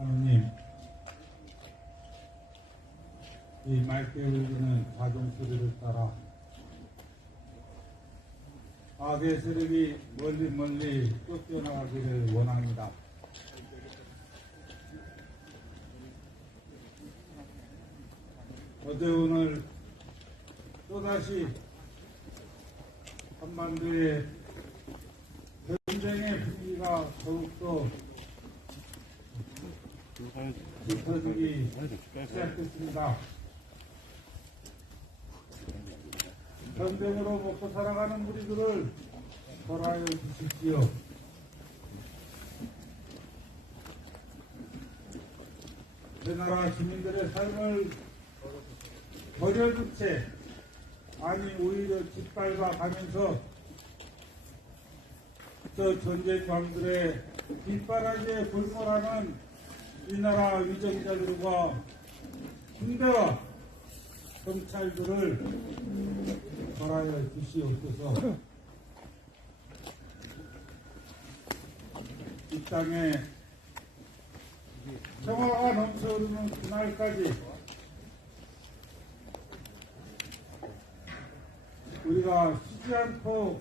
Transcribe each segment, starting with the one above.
하느님, 이 맑게 울리는 자동 소리를 따라 악의 세력이 멀리 쫓겨나가기를 원합니다. 어제 오늘 또다시 한반도의 전쟁의 분위기가 더욱더 짙어지기 시작했습니다. 전쟁으로 먹고 살아가는 우리들을 벌하여 주십시오. 우리나라 시민들의 삶을 버려둔 채, 아니 오히려 짓밟아 가면서 저 전쟁광들의 뒷바라지에 골몰하는 이 나라 위정자들과 군대와 경찰들을 벌하여 주시옵소서. 이 땅에 평화가 넘쳐흐르는 그날까지 우리가 쉬지 않고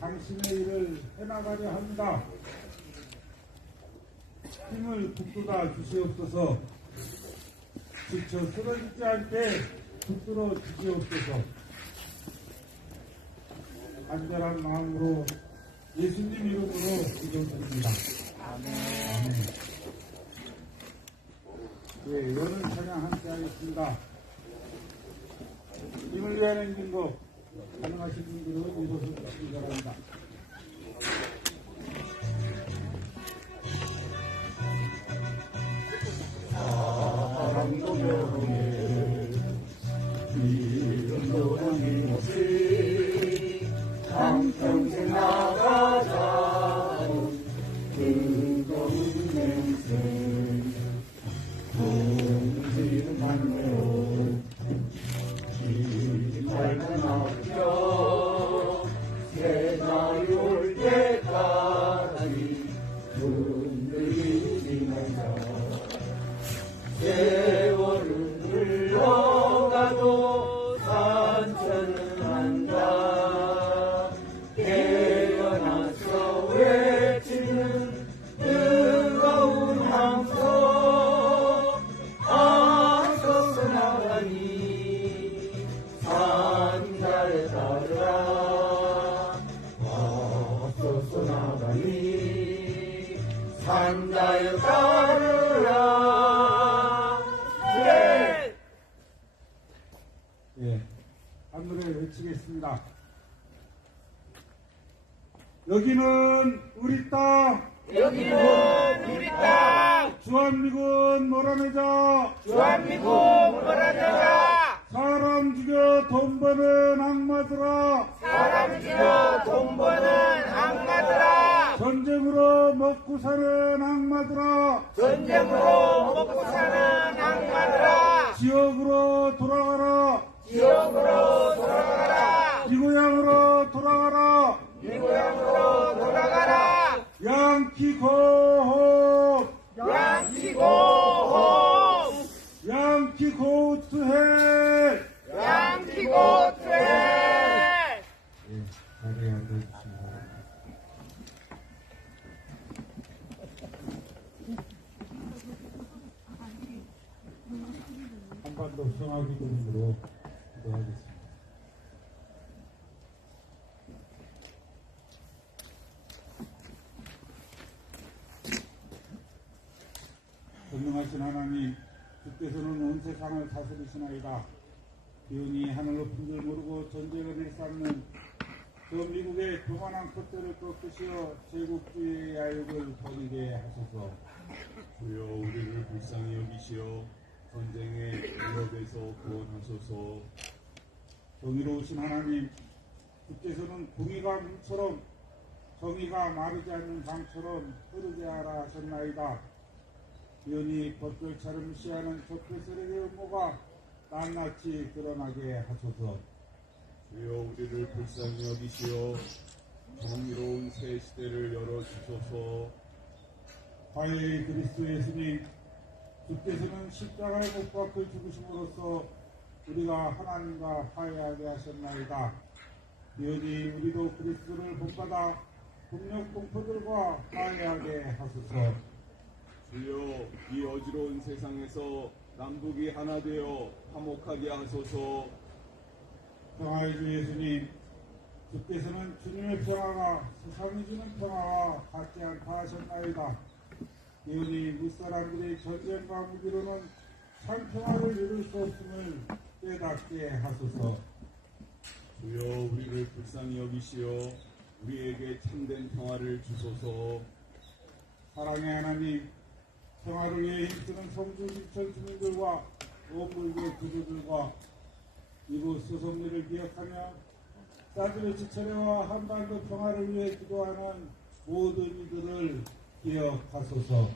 당신의 일을 해나가려 합니다. 힘을 북돋아 주시옵소서. 지쳐 쓰러지지 않게 붙들어 주시옵소서. 간절한 마음으로 예수님 이름으로 기도드립니다. 아멘. 예, 여는 찬양 함께 하겠습니다. 힘을 위한 행진곡 가능하신 분들은 이곳을 주시기 바랍니다. 사랑도 명예 이름도 남김없이 한평생 나가자는 뜨거운 냄새 동지는 만내어 이 밝은 아프려 새날이 올 때까지 흔들리지 말자. 세월은 흘러가도 산천은 한다. 깨어나서 외치는 뜨거운 함성 앞서서 나가니 산자에 따르라. 앞서서 나가니 산자에 따르라. 예, 한 노래 외치겠습니다. 여기는 우리 땅, 여기는 우리 땅, 주한미군 몰아내자, 주한미군 몰아내자. 사람 죽여 돈 버는 악마들아, 사람 죽여 돈 버는 악마들아, 전쟁으로 먹고 사는 악마들아, 전쟁으로 먹고 사는 악마들아, 지옥으로 돌아가라, 지옥으로 돌아가라, 이 고향으로 돌아가라, 이 고향으로 돌아가라. 양키 고홈, 양키 고홈, 양키 고투해. 양키 고트해. 예, 자리에 앉아주시기 바랍니다. 한반도 평화기금으로 기도하겠습니다. 전능하신 하나님, 주께서는 온 세상을 다스리시나이다. 기운이 하늘 높은 줄 모르고 전쟁을 일삼는 저 미국의 교만한 콧대를 꺾으시어 제국주의의 야욕을 버리게 하소서. 주여 우리를 불쌍히 여기시어 전쟁의 위협에서 구원하소서. 정의로우신 하나님, 주께서는 공의가 물처럼 정의가 마르지 않는 강처럼 흐르게 하라 하셨나이다. 기운이 벗결차를 무시하는 저 폐설의 음모가 낱낱이 드러나게 하소서. 주여 우리를 불쌍히 여기시어 정의로운 새 시대를 열어주소서. 화요일 그리스도 예수님, 주께서는 십자가에 못 박혀 죽으심으로써 우리가 하나님과 화해하게 하셨나이다. 기운이 우리도 그리스도를 본받아 국력 공포들과 화해하게 하소서. 주여 이 어지러운 세상에서 남북이 하나 되어 화목하게 하소서. 평화의 주 예수님, 주께서는 주님의 평화가 세상이 주는 평화와 같지 않다 하셨나이다. 기운이 무사람들의 전쟁과 무기로는 참 평화를 이룰 수 없음을 깨닫게 하소서. 주여 우리를 불쌍히 여기시어 우리에게 참된 평화를 주소서. 사랑의 하나님, 평화를 위해 힘쓰는 성주 신천 주민들과 온불교 주주들과 이곳 소속리를 기억하며 사드의 지체와 한반도 평화를 위해 기도하는 모든 이들을 기억하소서.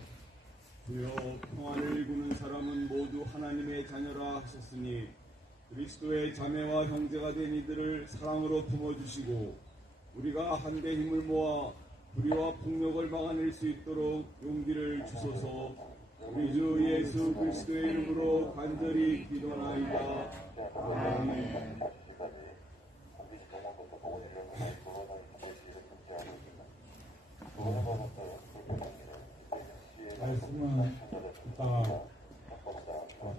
주여 평화를 일구는 사람은 모두 하나님의 자녀라 하셨으니 그리스도의 자매와 형제가 된 이들을 사랑으로 품어주시고 우리가 한데 힘을 모아 불의와 폭력을 막아낼 수 있도록 용기를 주소서. 우리 주 예수 그리스도의 이름으로 간절히 기도나이다. 아멘. 말씀은 이따가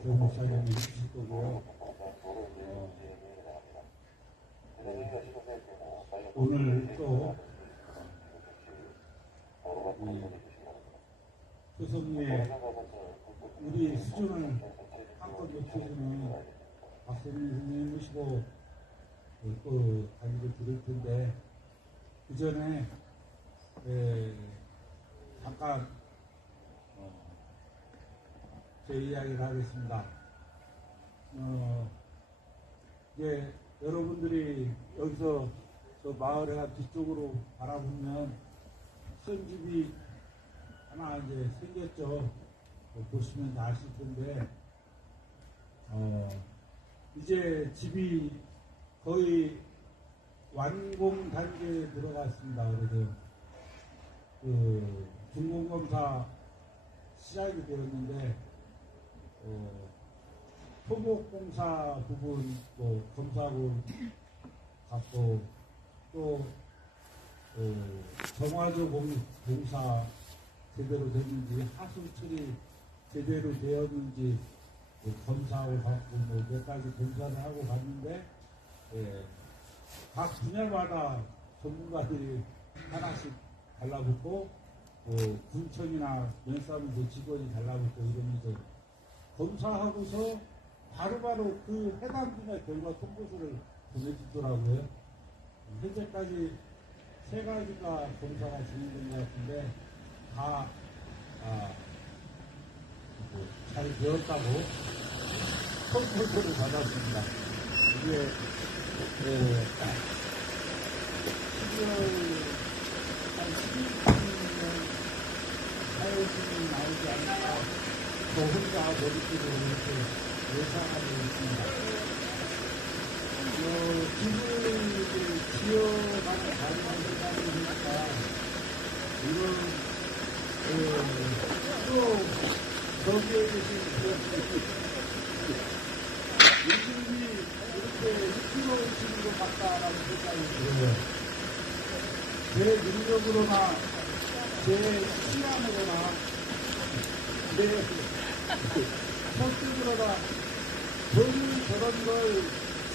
조 목사님이 해주실 거고요. 오늘 또 소속리에 우리 수준을 한껏 높여주는 박선민 선생님 모시고 또 강의를 들을 텐데 그 전에 잠깐 제 이야기를 하겠습니다. 이제 여러분들이 여기서 저 마을에 뒤쪽으로 바라보면 시험집이 하나 이제 생겼죠. 보시면 다 아실 텐데, 이제 집이 거의 완공 단계에 들어갔습니다. 그래서 그 중공검사 시작이 되었는데, 토목공사 부분, 또 검사부 갖고 또 정화조 공사 제대로 됐는지 하수 처리 제대로 되었는지 검사하고 갖고 몇 가지 검사를 하고 갔는데 각 분야마다 전문가들이 하나씩 달라붙고 군청이나 면사무소 직원이 달라붙고 이러면서 검사하고서 바로바로 그 해당 분야 결과 통보서를 보내주더라고요. 현재까지 3가지가 검사가 진행된 것 같은데 다 잘 되었다고 통보서를 받았습니다. 이게 12월 한 12일쯤이면 사회신이 나오지 않을까 저 혼자 머릿속으로 이렇게 예상하고 있습니다. 집을 지어가는 가능한 생각이 드니까 이런 또 거기에 계신 분들이 예수님이 이렇게 이끌어오시는 것 같다라는 생각이 들어요. 제 능력으로나 제 신앙으로나 내 선택으로나 저는 저런 걸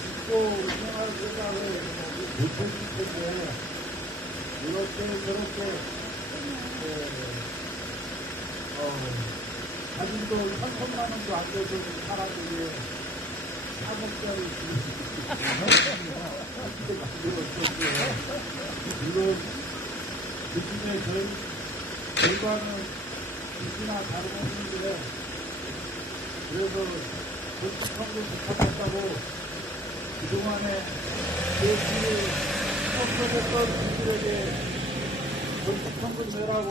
짓고 운영할 생각을 못했을 텐데 이렇게 저렇게 자기도 3천만 원도 안 되는 사람들이 4억짜리 만들었었어요. 물론 그중에 결과는 있으나 다름없는데 그래서 건축하고 부탁했다고 그동안에 제 뒤를 협조했던 분들에게 건축평균 내라고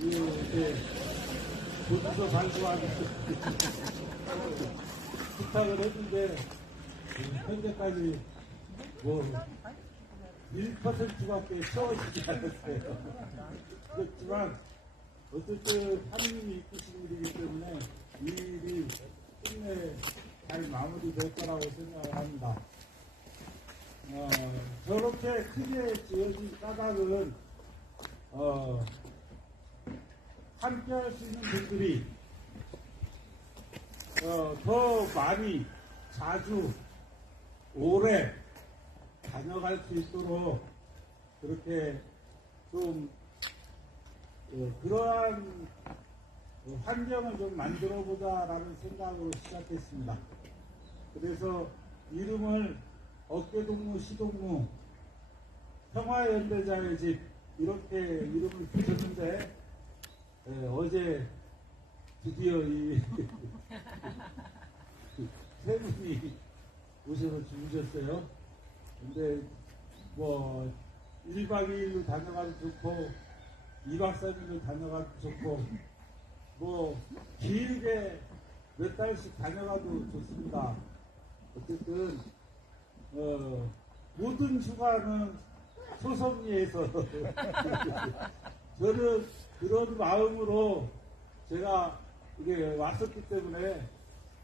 이제 보고서 발표하기 부탁을 했는데 현재까지 뭐 1%밖에 채워지지 않았어요. 그렇지만 어쨌든 하느님이 이끄신 일이기 때문에 이 일이 끝내 잘 마무리될 거라고 생각을 합니다. 저렇게 크게 지어진 까닭은 함께 할 수 있는 분들이 더 많이 자주 오래 다녀갈 수 있도록 그렇게 좀 그러한 환경을 좀 만들어 보자라는 생각으로 시작했습니다. 그래서 이름을 어깨동무 시동무 평화연대자의 집 이렇게 이름을 붙였는데 어제 드디어 이 세 분이 오셔서 주무셨어요. 근데 뭐 1박 2일로 다녀가도 좋고 2박 3일로 다녀가도 좋고 뭐 길게 몇 달씩 다녀가도 좋습니다. 어쨌든 모든 휴가는 소섭리에서 저는 그런 마음으로 제가 이게 왔었기 때문에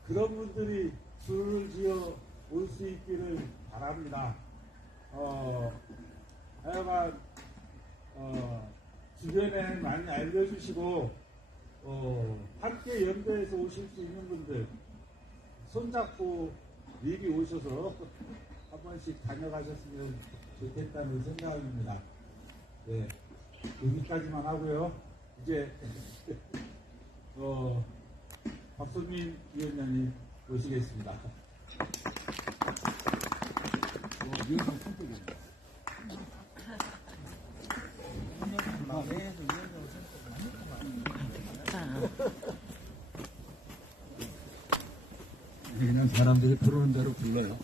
그런 분들이 줄을 지어 올 수 있기를 바랍니다. 하여간 주변에 많이 알려주시고 함께 연대해서 오실 수 있는 분들 손잡고 미리 오셔서 한 번씩 다녀가셨으면 좋겠다는 생각입니다. 네, 여기까지만 하고요. 이제 박선민 위원장님 모시겠습니다. 그냥 사람들이 부르는 대로 불러요.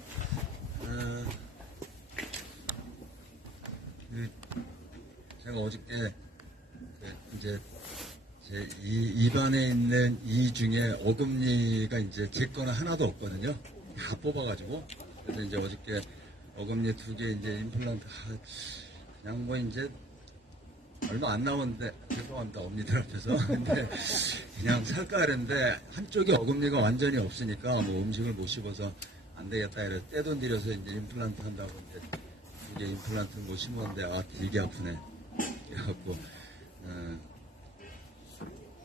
제가 어저께 이제 제 입안에 있는 이 중에 어금니가 이제 제 거는 하나도 없거든요. 다 뽑아가지고 그래서 이제 어저께 어금니 2개 이제 임플란트 그냥 뭐 이제 얼마 안 나오는데 죄송합니다 어머니들 앞에서 근데 그냥 살까 그랬는데 한쪽이 어금니가 완전히 없으니까 뭐 음식을 못 씹어서 안 되겠다 이래서 떼돈 들여서 이제 임플란트 한다고 이제 2개 임플란트 못 심었는데 되게 아프네. 그래갖고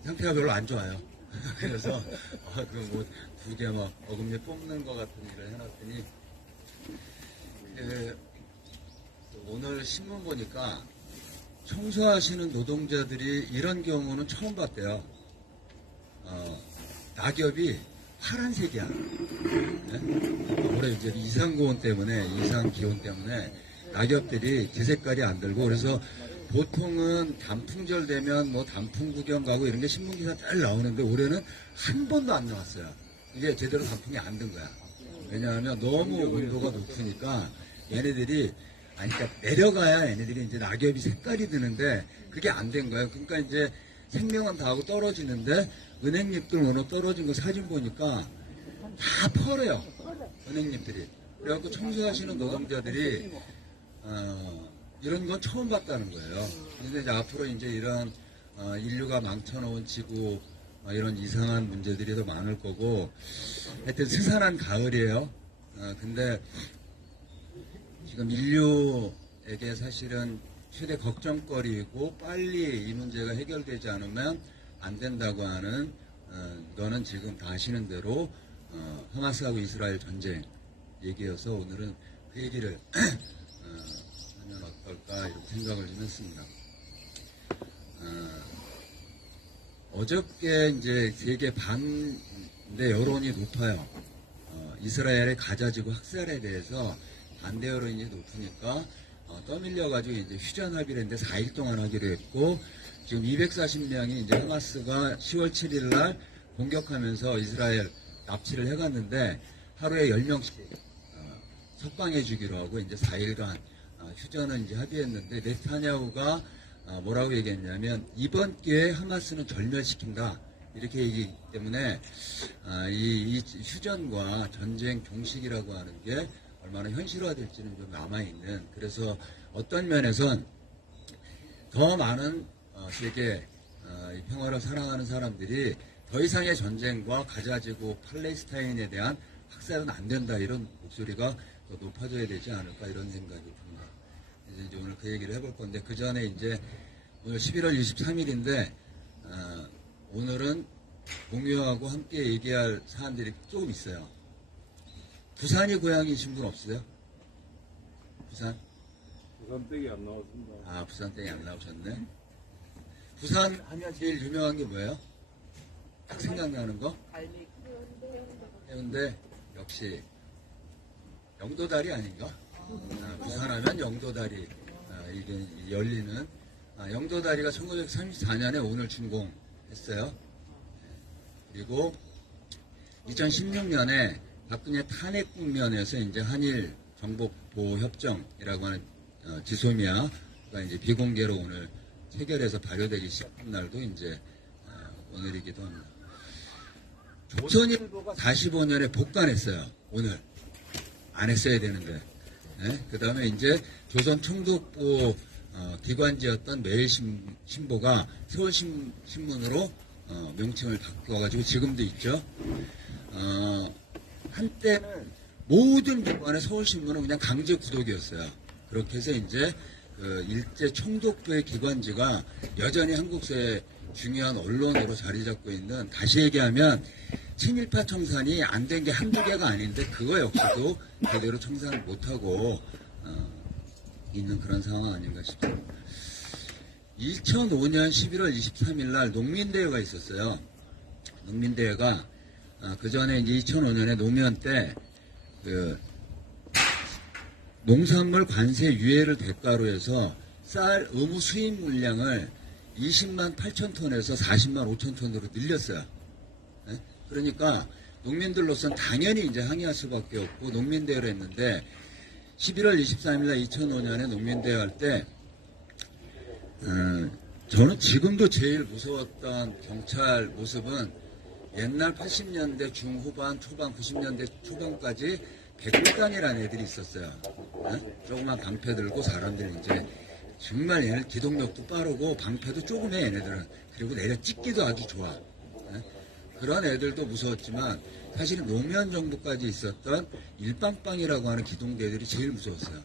상태가 별로 안 좋아요. 그래서 뭐 2개 막 어금니 뽑는 것 같은 일을 해놨더니 오늘 신문 보니까 청소하시는 노동자들이 이런 경우는 처음 봤대요. 낙엽이 파란색이야. 네? 올해 이제 이상 기온 때문에 낙엽들이 제 색깔이 안 들고 그래서 보통은 단풍절 되면 뭐 단풍 구경 가고 이런 게 신문기사 늘 나오는데 올해는 한 번도 안 나왔어요. 이게 제대로 단풍이 안 든 거야. 왜냐하면 너무 온도가 높으니까 얘네들이 그러니까 내려가야 얘네들이 이제 낙엽이 색깔이 드는데 그게 안 된 거예요. 그러니까 이제 생명은 다 하고 떨어지는데 은행잎들 오늘 떨어진 거 사진 보니까 다 펄어요. 은행잎들이. 그래갖고 청소하시는 노동자들이 이런 건 처음 봤다는 거예요. 근데 이제 앞으로 이제 이런 인류가 망쳐놓은 지구 이런 이상한 문제들이 더 많을 거고 하여튼 스산한 가을이에요. 근데 지금 인류에게 사실은 최대 걱정거리이고 빨리 이 문제가 해결되지 않으면 안 된다고 하는 이거는 지금 다 아시는 대로 하마스하고 이스라엘 전쟁 얘기여서 오늘은 그 얘기를 하면 어떨까 이렇게 생각을 좀 했습니다. 어저께 이제 세계 반대 여론이 높아요. 이스라엘의 가자지구 학살에 대해서 반대 여론이 높으니까 떠밀려가지고 이제 휴전 합의를 했는데 4일 동안 하기로 했고, 지금 240명이 이제 하마스가 10월 7일 날 공격하면서 이스라엘 납치를 해갔는데 하루에 10명씩 석방해 주기로 하고 이제 4일간 휴전을 이제 합의했는데, 네타냐후가 뭐라고 얘기했냐면 이번 기회에 하마스는 절멸시킨다 이렇게 얘기했기 때문에 이 휴전과 전쟁 종식이라고 하는 게 얼마나 현실화될지는 좀 남아있는, 그래서 어떤 면에선 더 많은 세계 이 평화를 사랑하는 사람들이 더 이상의 전쟁과 가자지구 팔레스타인에 대한 학살은 안 된다 이런 목소리가 더 높아져야 되지 않을까 이런 생각이 듭니다. 이제 오늘 그 얘기를 해볼 건데, 그 전에 이제 오늘 11월 23일인데 오늘은 공유하고 함께 얘기할 사안들이 조금 있어요. 부산이 고향이신 분 없어요? 부산? 부산 댁이 안 나왔습니다. 아, 부산 댁이 안 나오셨네. 부산 하면 제일 유명한 게 뭐예요? 딱 생각나는 거? 해운대. 역시 영도다리 아닌가? 부산 하면 영도다리 이게 열리는 영도다리가 1934년에 오늘 준공했어요. 그리고 2016년에 박근혜 탄핵 국면에서 이제 한일 정복보호 협정이라고 하는 지소미아가 이제 비공개로 오늘 체결해서 발효되기 시작한 날도 이제 오늘이기도 합니다. 조선일보가 45년에 복간했어요. 오늘 안 했어야 되는데. 네? 그 다음에 이제 조선 총독부 기관지였던 매일신보가 서울신문으로 명칭을 바꿔가지고 지금도 있죠. 한때는 모든 기관의 서울신문은 그냥 강제 구독이었어요. 그렇게 해서 이제 그 일제 총독부의 기관지가 여전히 한국사의 중요한 언론으로 자리 잡고 있는, 다시 얘기하면 친일파 청산이 안 된 게 한두 개가 아닌데 그거 역시도 제대로 청산을 못하고 있는 그런 상황 아닌가 싶습니다. 2005년 11월 23일 날 농민대회가 있었어요. 농민대회가 그 전에 이제 2005년에 노무현 때 그 농산물 관세 유예를 대가로 해서 쌀 의무 수입 물량을 20만 8천 톤에서 40만 5천 톤으로 늘렸어요. 네? 그러니까 농민들로서는 당연히 이제 항의할 수밖에 없고 농민대회를 했는데, 11월 23일 날 2005년에 농민대회 할 때 저는 지금도 제일 무서웠던 경찰 모습은 옛날 80년대 중후반 초반 90년대 초반까지 백골단이라는 애들이 있었어요. 네? 조그만 방패 들고 사람들 이제 정말 얘는 기동력도 빠르고 방패도 조금 해 얘네들은. 그리고 내려 찍기도 아주 좋아. 네? 그런 애들도 무서웠지만 사실은 노무현 정부까지 있었던 일빵빵이라고 하는 기동대들이 제일 무서웠어요.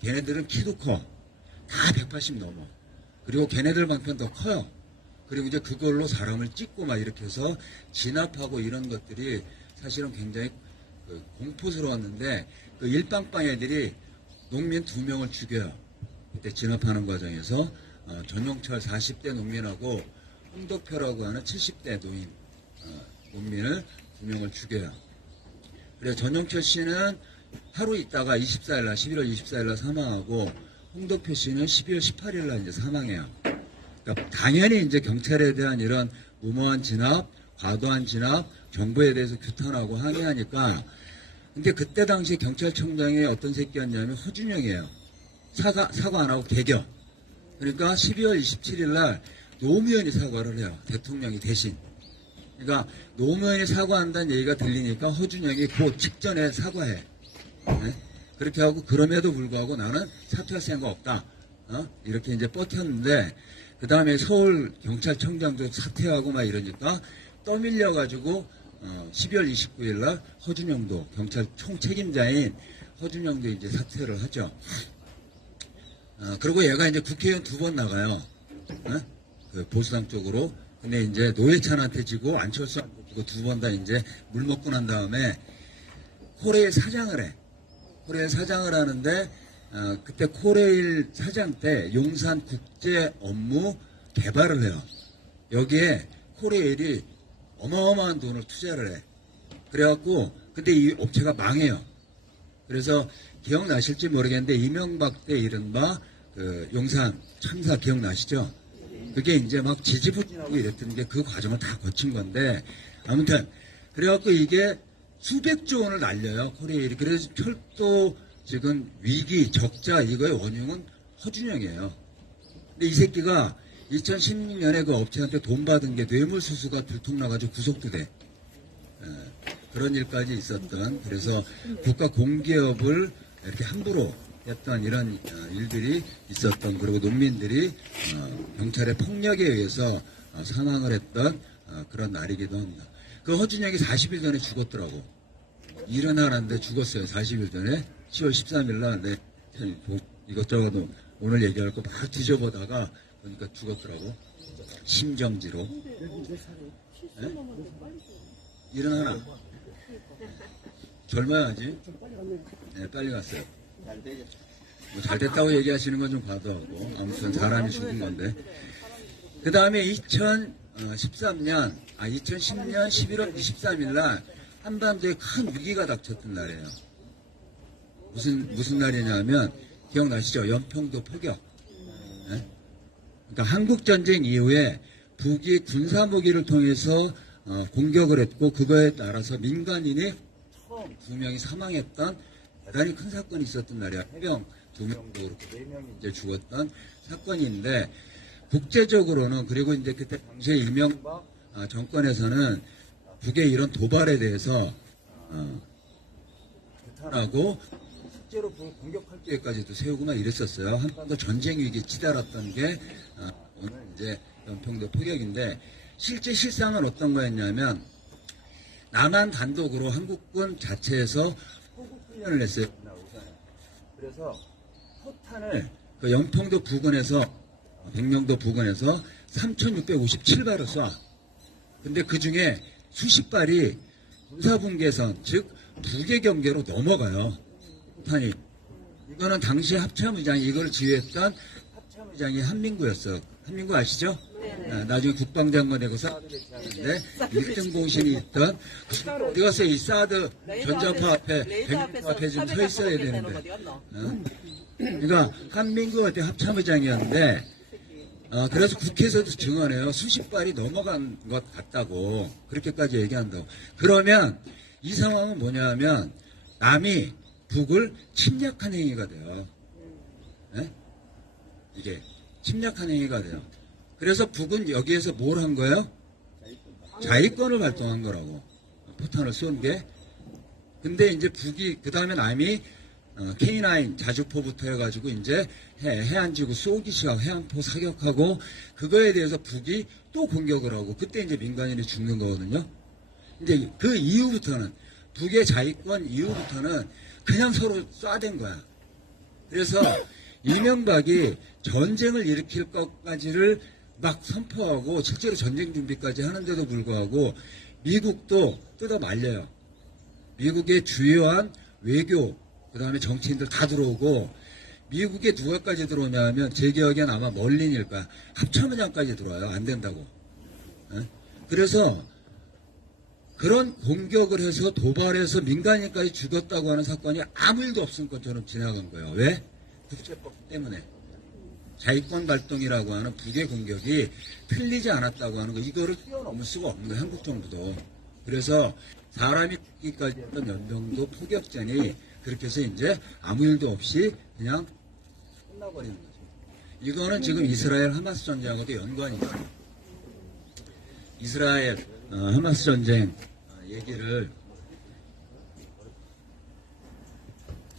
걔네들은 키도 커. 다 180 넘어. 그리고 걔네들 방패는 더 커요. 그리고 이제 그걸로 사람을 찍고 막 이렇게 해서 진압하고 이런 것들이 사실은 굉장히 공포스러웠는데, 그 일빵빵 애들이 농민 2명을 죽여요. 그때 진압하는 과정에서 전용철 40대 농민하고 홍덕표라고 하는 70대 농민을 2명을 죽여요. 그래서 전용철 씨는 하루 있다가 24일 날 11월 24일 날 사망하고, 홍덕표 씨는 12월 18일 날 이제 사망해요. 그러니까 당연히 이제 경찰에 대한 이런 무모한 진압, 과도한 진압, 정부에 대해서 규탄하고 항의하니까, 근데 그때 당시 경찰청장이 어떤 새끼였냐면 허준영이에요. 사과 안 하고 개겨. 그러니까 12월 27일 날 노무현이 사과를 해요. 대통령이 대신. 그러니까 노무현이 사과한다는 얘기가 들리니까 허준영이 그 직전에 사과해. 네? 그렇게 하고, 그럼에도 불구하고 나는 사퇴할 생각 없다. 이렇게 이제 버텼는데, 그 다음에 서울 경찰청장도 사퇴하고 막 이러니까 떠밀려가지고 12월 29일 날 허준영도, 경찰 총책임자인 허준영도 이제 사퇴를 하죠. 그리고 얘가 이제 국회의원 2번 나가요. 그 보수당 쪽으로. 근데 이제 노회찬한테 지고 안철수한테 지고 2번 다 이제 물 먹고 난 다음에 코레일 사장을 해. 코레일 사장을 하는데, 그때 코레일 사장 때 용산 국제 업무 개발을 해요. 여기에 코레일이 어마어마한 돈을 투자를 해. 그래갖고 근데 이 업체가 망해요. 그래서 기억나실지 모르겠는데 이명박 때 이른바 그 용산 참사 기억나시죠? 그게 이제 막 지지부진하고 이랬던 게 그 과정을 다 거친 건데 아무튼 그래갖고 이게 수백조 원을 날려요. 코리에일이. 그래서 철도 지금 위기 적자 이거의 원흉은 허준영이에요. 근데 이 새끼가 2016년에 그 업체한테 돈 받은 게 뇌물수수가 들통나가지고 구속도 돼. 그런 일까지 있었던, 그래서 국가 공기업을 이렇게 함부로 했던 이런 일들이 있었던, 그리고 농민들이 경찰의 폭력에 의해서 사망을 했던 그런 날이기도 합니다. 그 허준영이 40일 전에 죽었더라고. 일은 하는데 죽었어요. 40일 전에 10월 13일 날. 내 이것저것 오늘 얘기할 거 막 뒤져보다가 보니까 죽었더라고. 심정지로. 네? 일은 하나. 젊어야지. 네, 빨리 갔어요. 뭐 잘 됐다고 얘기하시는 건 좀 과도하고, 아무튼 사람이 죽은 건데. 그 다음에 2010년 11월 23일 날 한반도에 큰 위기가 닥쳤던 날이에요. 무슨 날이냐면, 기억나시죠? 연평도 포격. 네? 그러니까 한국전쟁 이후에 북이 군사무기를 통해서 공격을 했고, 그거에 따라서 민간인이 처음 2명이 사망했던 대단히 큰 사건이 있었던 날이야. 해병 2명도 그렇고 4명이 이제 죽었던 사건인데, 국제적으로는, 그리고 이제 그때 당시에 이명박 정권에서는 북의 이런 도발에 대해서 비탄하고 실제로 북을 공격할 계획까지도 세우고 막 이랬었어요. 한반도 전쟁 위기 치달았던 게 오늘 이제 연평도 포격인데, 실제 실상은 어떤 거였냐면 남한 단독으로 한국군 자체에서 포국 훈련을 했어요. 그래서 포탄을 그 연평도 부근에서, 백령도 부근에서 3,657발을 쏴. 근데 그 중에 수십 발이 군사분계선, 즉 북의 경계로 넘어가요. 포탄이. 이거는 당시 합참의장이, 이걸 지휘했던 합참의장이 한민구였어. 한민구 아시죠? 나중에 국방장관 되고 사드 대표였는데 1등 공신이 있던, 어디 가서 이 사드 전자파 앞에, 백령도 앞에 지금 서 있어야 되는데. 그러니까 한민구가 그때 합참의장이었는데, 그래서 국회에서도 증언해요. 수십 발이 넘어간 것 같다고. 그렇게까지 얘기한다고. 그러면 이 상황은 뭐냐 하면 남이 북을 침략한 행위가 돼요. 네? 이게 침략한 행위가 돼요. 그래서 북은 여기에서 뭘 한 거예요? 자위권을 발동한 거라고. 포탄을 쏜 게. 근데 이제 북이, 그 다음에 남이 K9 자주포부터 해가지고 이제 해안지구 쏘기 시작, 해안포 사격하고, 그거에 대해서 북이 또 공격을 하고, 그때 이제 민간인이 죽는 거거든요. 이제 그 이후부터는, 북의 자위권 이후부터는 그냥 서로 쏴댄 거야. 그래서 이명박이 전쟁을 일으킬 것까지를 막 선포하고 실제로 전쟁 준비까지 하는데도 불구하고 미국도 뜯어 말려요. 미국의 주요한 외교, 그 다음에 정치인들 다 들어오고, 미국에 누가까지 들어오냐 하면 제 기억엔 아마 멀린일 거야. 합참의장까지 들어와요. 안 된다고. 그래서 그런 공격을 해서 도발해서 민간인까지 죽었다고 하는 사건이 아무 일도 없을 것처럼 지나간 거예요. 왜? 국제법 때문에. 자위권 발동이라고 하는 북의 공격이 틀리지 않았다고 하는 거, 이거를 뛰어넘을 수가 없는 거예요. 한국 정부도. 그래서 사람이 죽기까지 했던 연평도 포격전이 그렇게 해서 이제 아무 일도 없이 그냥 끝나버리는 거죠. 이거는 지금 이스라엘 하마스 전쟁하고도 연관이 있어요. 이스라엘 하마스 전쟁 얘기를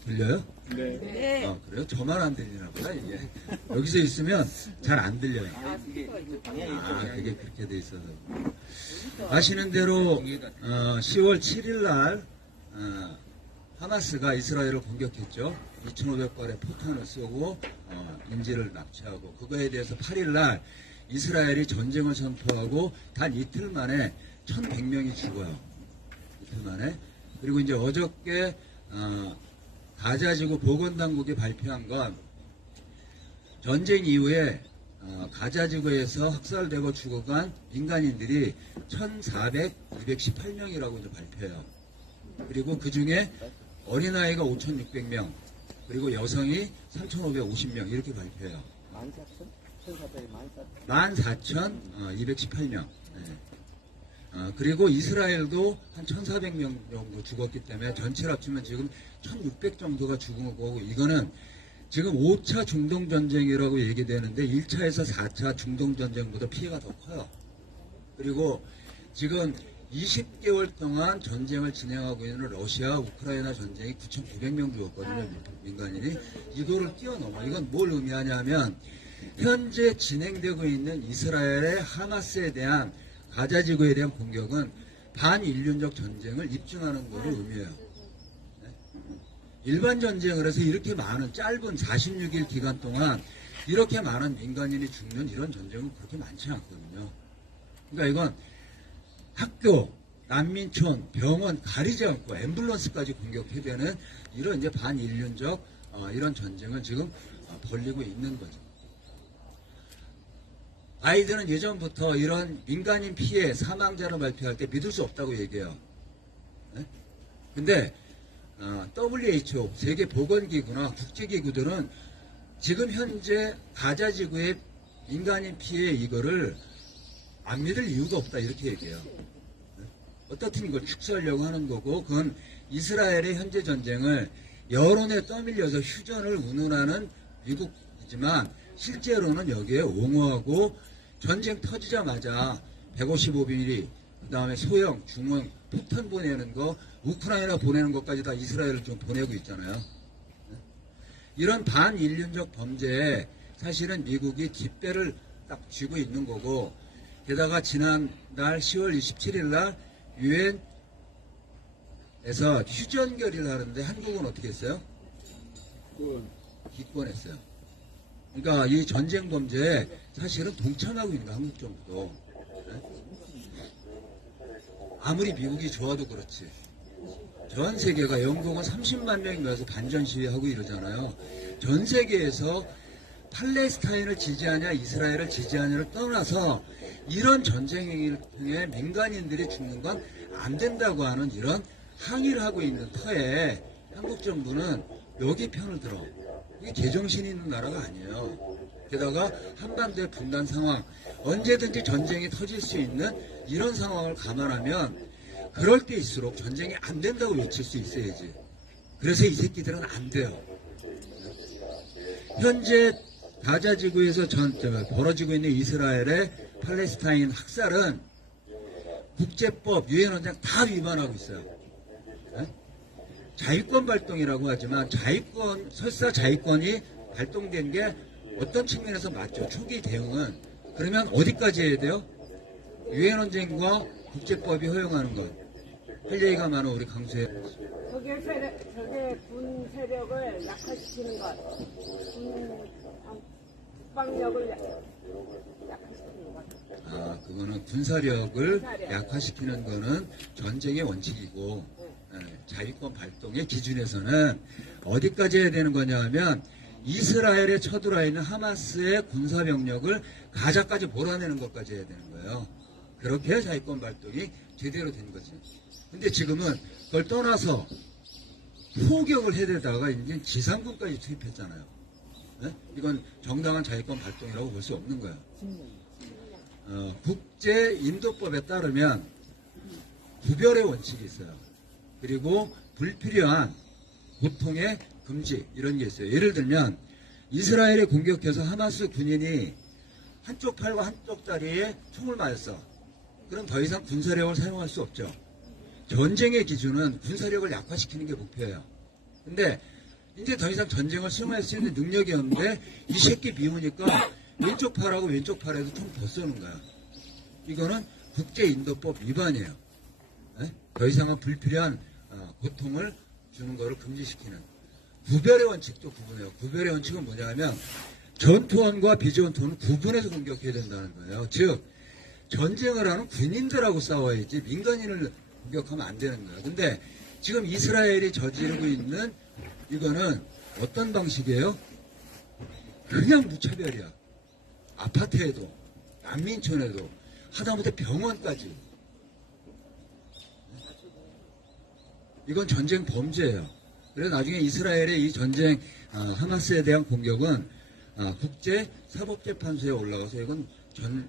들려요? 네. 그래요? 저만 안 들리나 보다, 이게. 여기서 있으면 잘 안 들려요. 그게 그렇게 돼 있어서. 아시는 대로 10월 7일 날 하마스가 이스라엘을 공격했죠. 2,500발의 포탄을 쏘고 인질을 납치하고, 그거에 대해서 8일 날 이스라엘이 전쟁을 선포하고 단 이틀 만에 1,100명이 죽어요. 이틀 만에. 그리고 이제 어저께 가자지구 보건당국이 발표한 건, 전쟁 이후에 가자지구에서 학살되고 죽어간 민간인들이 1,218명이라고 이제 발표해요. 그리고 그 중에 어린아이가 5,600명, 그리고 여성이 3,550명 이렇게 발표해요. 14,218명. 그리고 이스라엘도 한 1,400명 정도 죽었기 때문에 전체를 합치면 지금 1,600 정도가 죽은 거고, 이거는 지금 5차 중동전쟁이라고 얘기되는데 1차에서 4차 중동전쟁보다 피해가 더 커요. 그리고 지금 20개월 동안 전쟁을 진행하고 있는 러시아, 우크라이나 전쟁이 9,900명 죽었거든요, 민간인이. 이거를 뛰어넘어. 이건 뭘 의미하냐면 현재 진행되고 있는 이스라엘의 하마스에 대한 가자 지구에 대한 공격은 반인륜적 전쟁을 입증하는 것을 의미해요. 네? 일반 전쟁을 해서 이렇게 많은 짧은 46일 기간 동안 이렇게 많은 민간인이 죽는 이런 전쟁은 그렇게 많지 않거든요. 그러니까 이건 학교, 난민촌, 병원 가리지 않고 앰뷸런스까지 공격해대는 이런 이제 반인륜적 이런 전쟁을 지금 벌이고 있는 거죠. 아이들은 예전부터 이런 민간인 피해 사망자를 발표할 때 믿을 수 없다고 얘기해요. 네? 근데 WHO, 세계보건기구나 국제기구들은 지금 현재 가자지구의 민간인 피해 이거를 안 믿을 이유가 없다 이렇게 얘기해요. 네? 어떻든 이걸 축소하려고 하는 거고, 그건 이스라엘의 현재 전쟁을 여론에 떠밀려서 휴전을 운운하는 미국이지만 실제로는 여기에 옹호하고 전쟁 터지자마자 155mm, 그 다음에 소형, 중형, 폭탄 보내는 거, 우크라이나 보내는 것까지 다 이스라엘을 좀 보내고 있잖아요. 이런 반인륜적 범죄에 사실은 미국이 깃배를 딱 쥐고 있는 거고, 게다가 지난달 10월 27일 날 유엔에서 휴전 결의를 하는데 한국은 어떻게 했어요? 기권했어요. 그러니까 이 전쟁 범죄에 사실은 동참하고 있는 한국 정부도. 네? 아무리 미국이 좋아도 그렇지. 전 세계가 영국은 30만 명이 모여서 반전 시위하고 이러잖아요. 전 세계에서 팔레스타인을 지지하냐 이스라엘을 지지하냐를 떠나서 이런 전쟁 행위를 통해 민간인들이 죽는 건 안 된다고 하는 이런 항의를 하고 있는 터에 한국 정부는 여기 편을 들어. 이게 제정신이 있는 나라가 아니에요. 게다가 한반도의 분단 상황, 언제든지 전쟁이 터질 수 있는 이런 상황을 감안하면 그럴 때일수록 전쟁이 안 된다고 외칠 수 있어야지. 그래서 이 새끼들은 안 돼요. 현재 가자 지구에서 벌어지고 있는 이스라엘의 팔레스타인 학살은 국제법, 유엔 헌장 다 위반하고 있어요. 네? 자위권 발동이라고 하지만 설사 자위권이 발동된 게 어떤 측면에서 맞죠. 초기 대응은. 그러면 어디까지 해야 돼요? 유엔 헌장과 국제법이 허용하는 것. 할 얘기가 많아 우리 강수해. 저게 군 세력을 약화시키는 것. 국방력을 약화시키는 것. 그거는 군사력을 약화시키는 거는 전쟁의 원칙이고, 자위권 발동의 기준에서는 어디까지 해야 되는 거냐 하면 이스라엘에 쳐들어와 있는 하마스의 군사병력을 가자까지 몰아내는 것까지 해야 되는 거예요. 그렇게 해야 자위권 발동이 제대로 된 거지. 근데 지금은 그걸 떠나서 포격을 해대다가 이제 지상군까지 투입했잖아요. 네? 이건 정당한 자위권 발동이라고 볼 수 없는 거예요. 국제인도법에 따르면 구별의 원칙이 있어요. 그리고 불필요한 고통의 금지 이런 게 있어요. 예를 들면 이스라엘에 공격해서 하마스 군인이 한쪽 팔과 한쪽 다리에 총을 맞았어. 그럼 더 이상 군사력을 사용할 수 없죠. 전쟁의 기준은 군사력을 약화시키는 게 목표예요. 근데 이제 더 이상 전쟁을 수행할 수 있는 능력이 없는데 이 새끼 비우니까 왼쪽 팔하고 왼쪽 팔에도 총 더 쏘는 거야. 이거는 국제인도법 위반이에요. 네? 더 이상은 불필요한 고통을 주는 것을 금지시키는 구별의 원칙도 구분해요. 구별의 원칙은 뭐냐면 전투원과 비전투원은 구분해서 공격해야 된다는 거예요. 즉 전쟁을 하는 군인들하고 싸워야지 민간인을 공격하면 안 되는 거예요. 근데 지금 이스라엘이 저지르고 있는 이거는 어떤 방식이에요? 그냥 무차별이야. 아파트에도 난민촌에도 하다못해 병원까지. 이건 전쟁 범죄예요. 그래서 나중에 이스라엘의 이 전쟁 하마스에 대한 공격은 국제 사법재판소에 올라가서 이건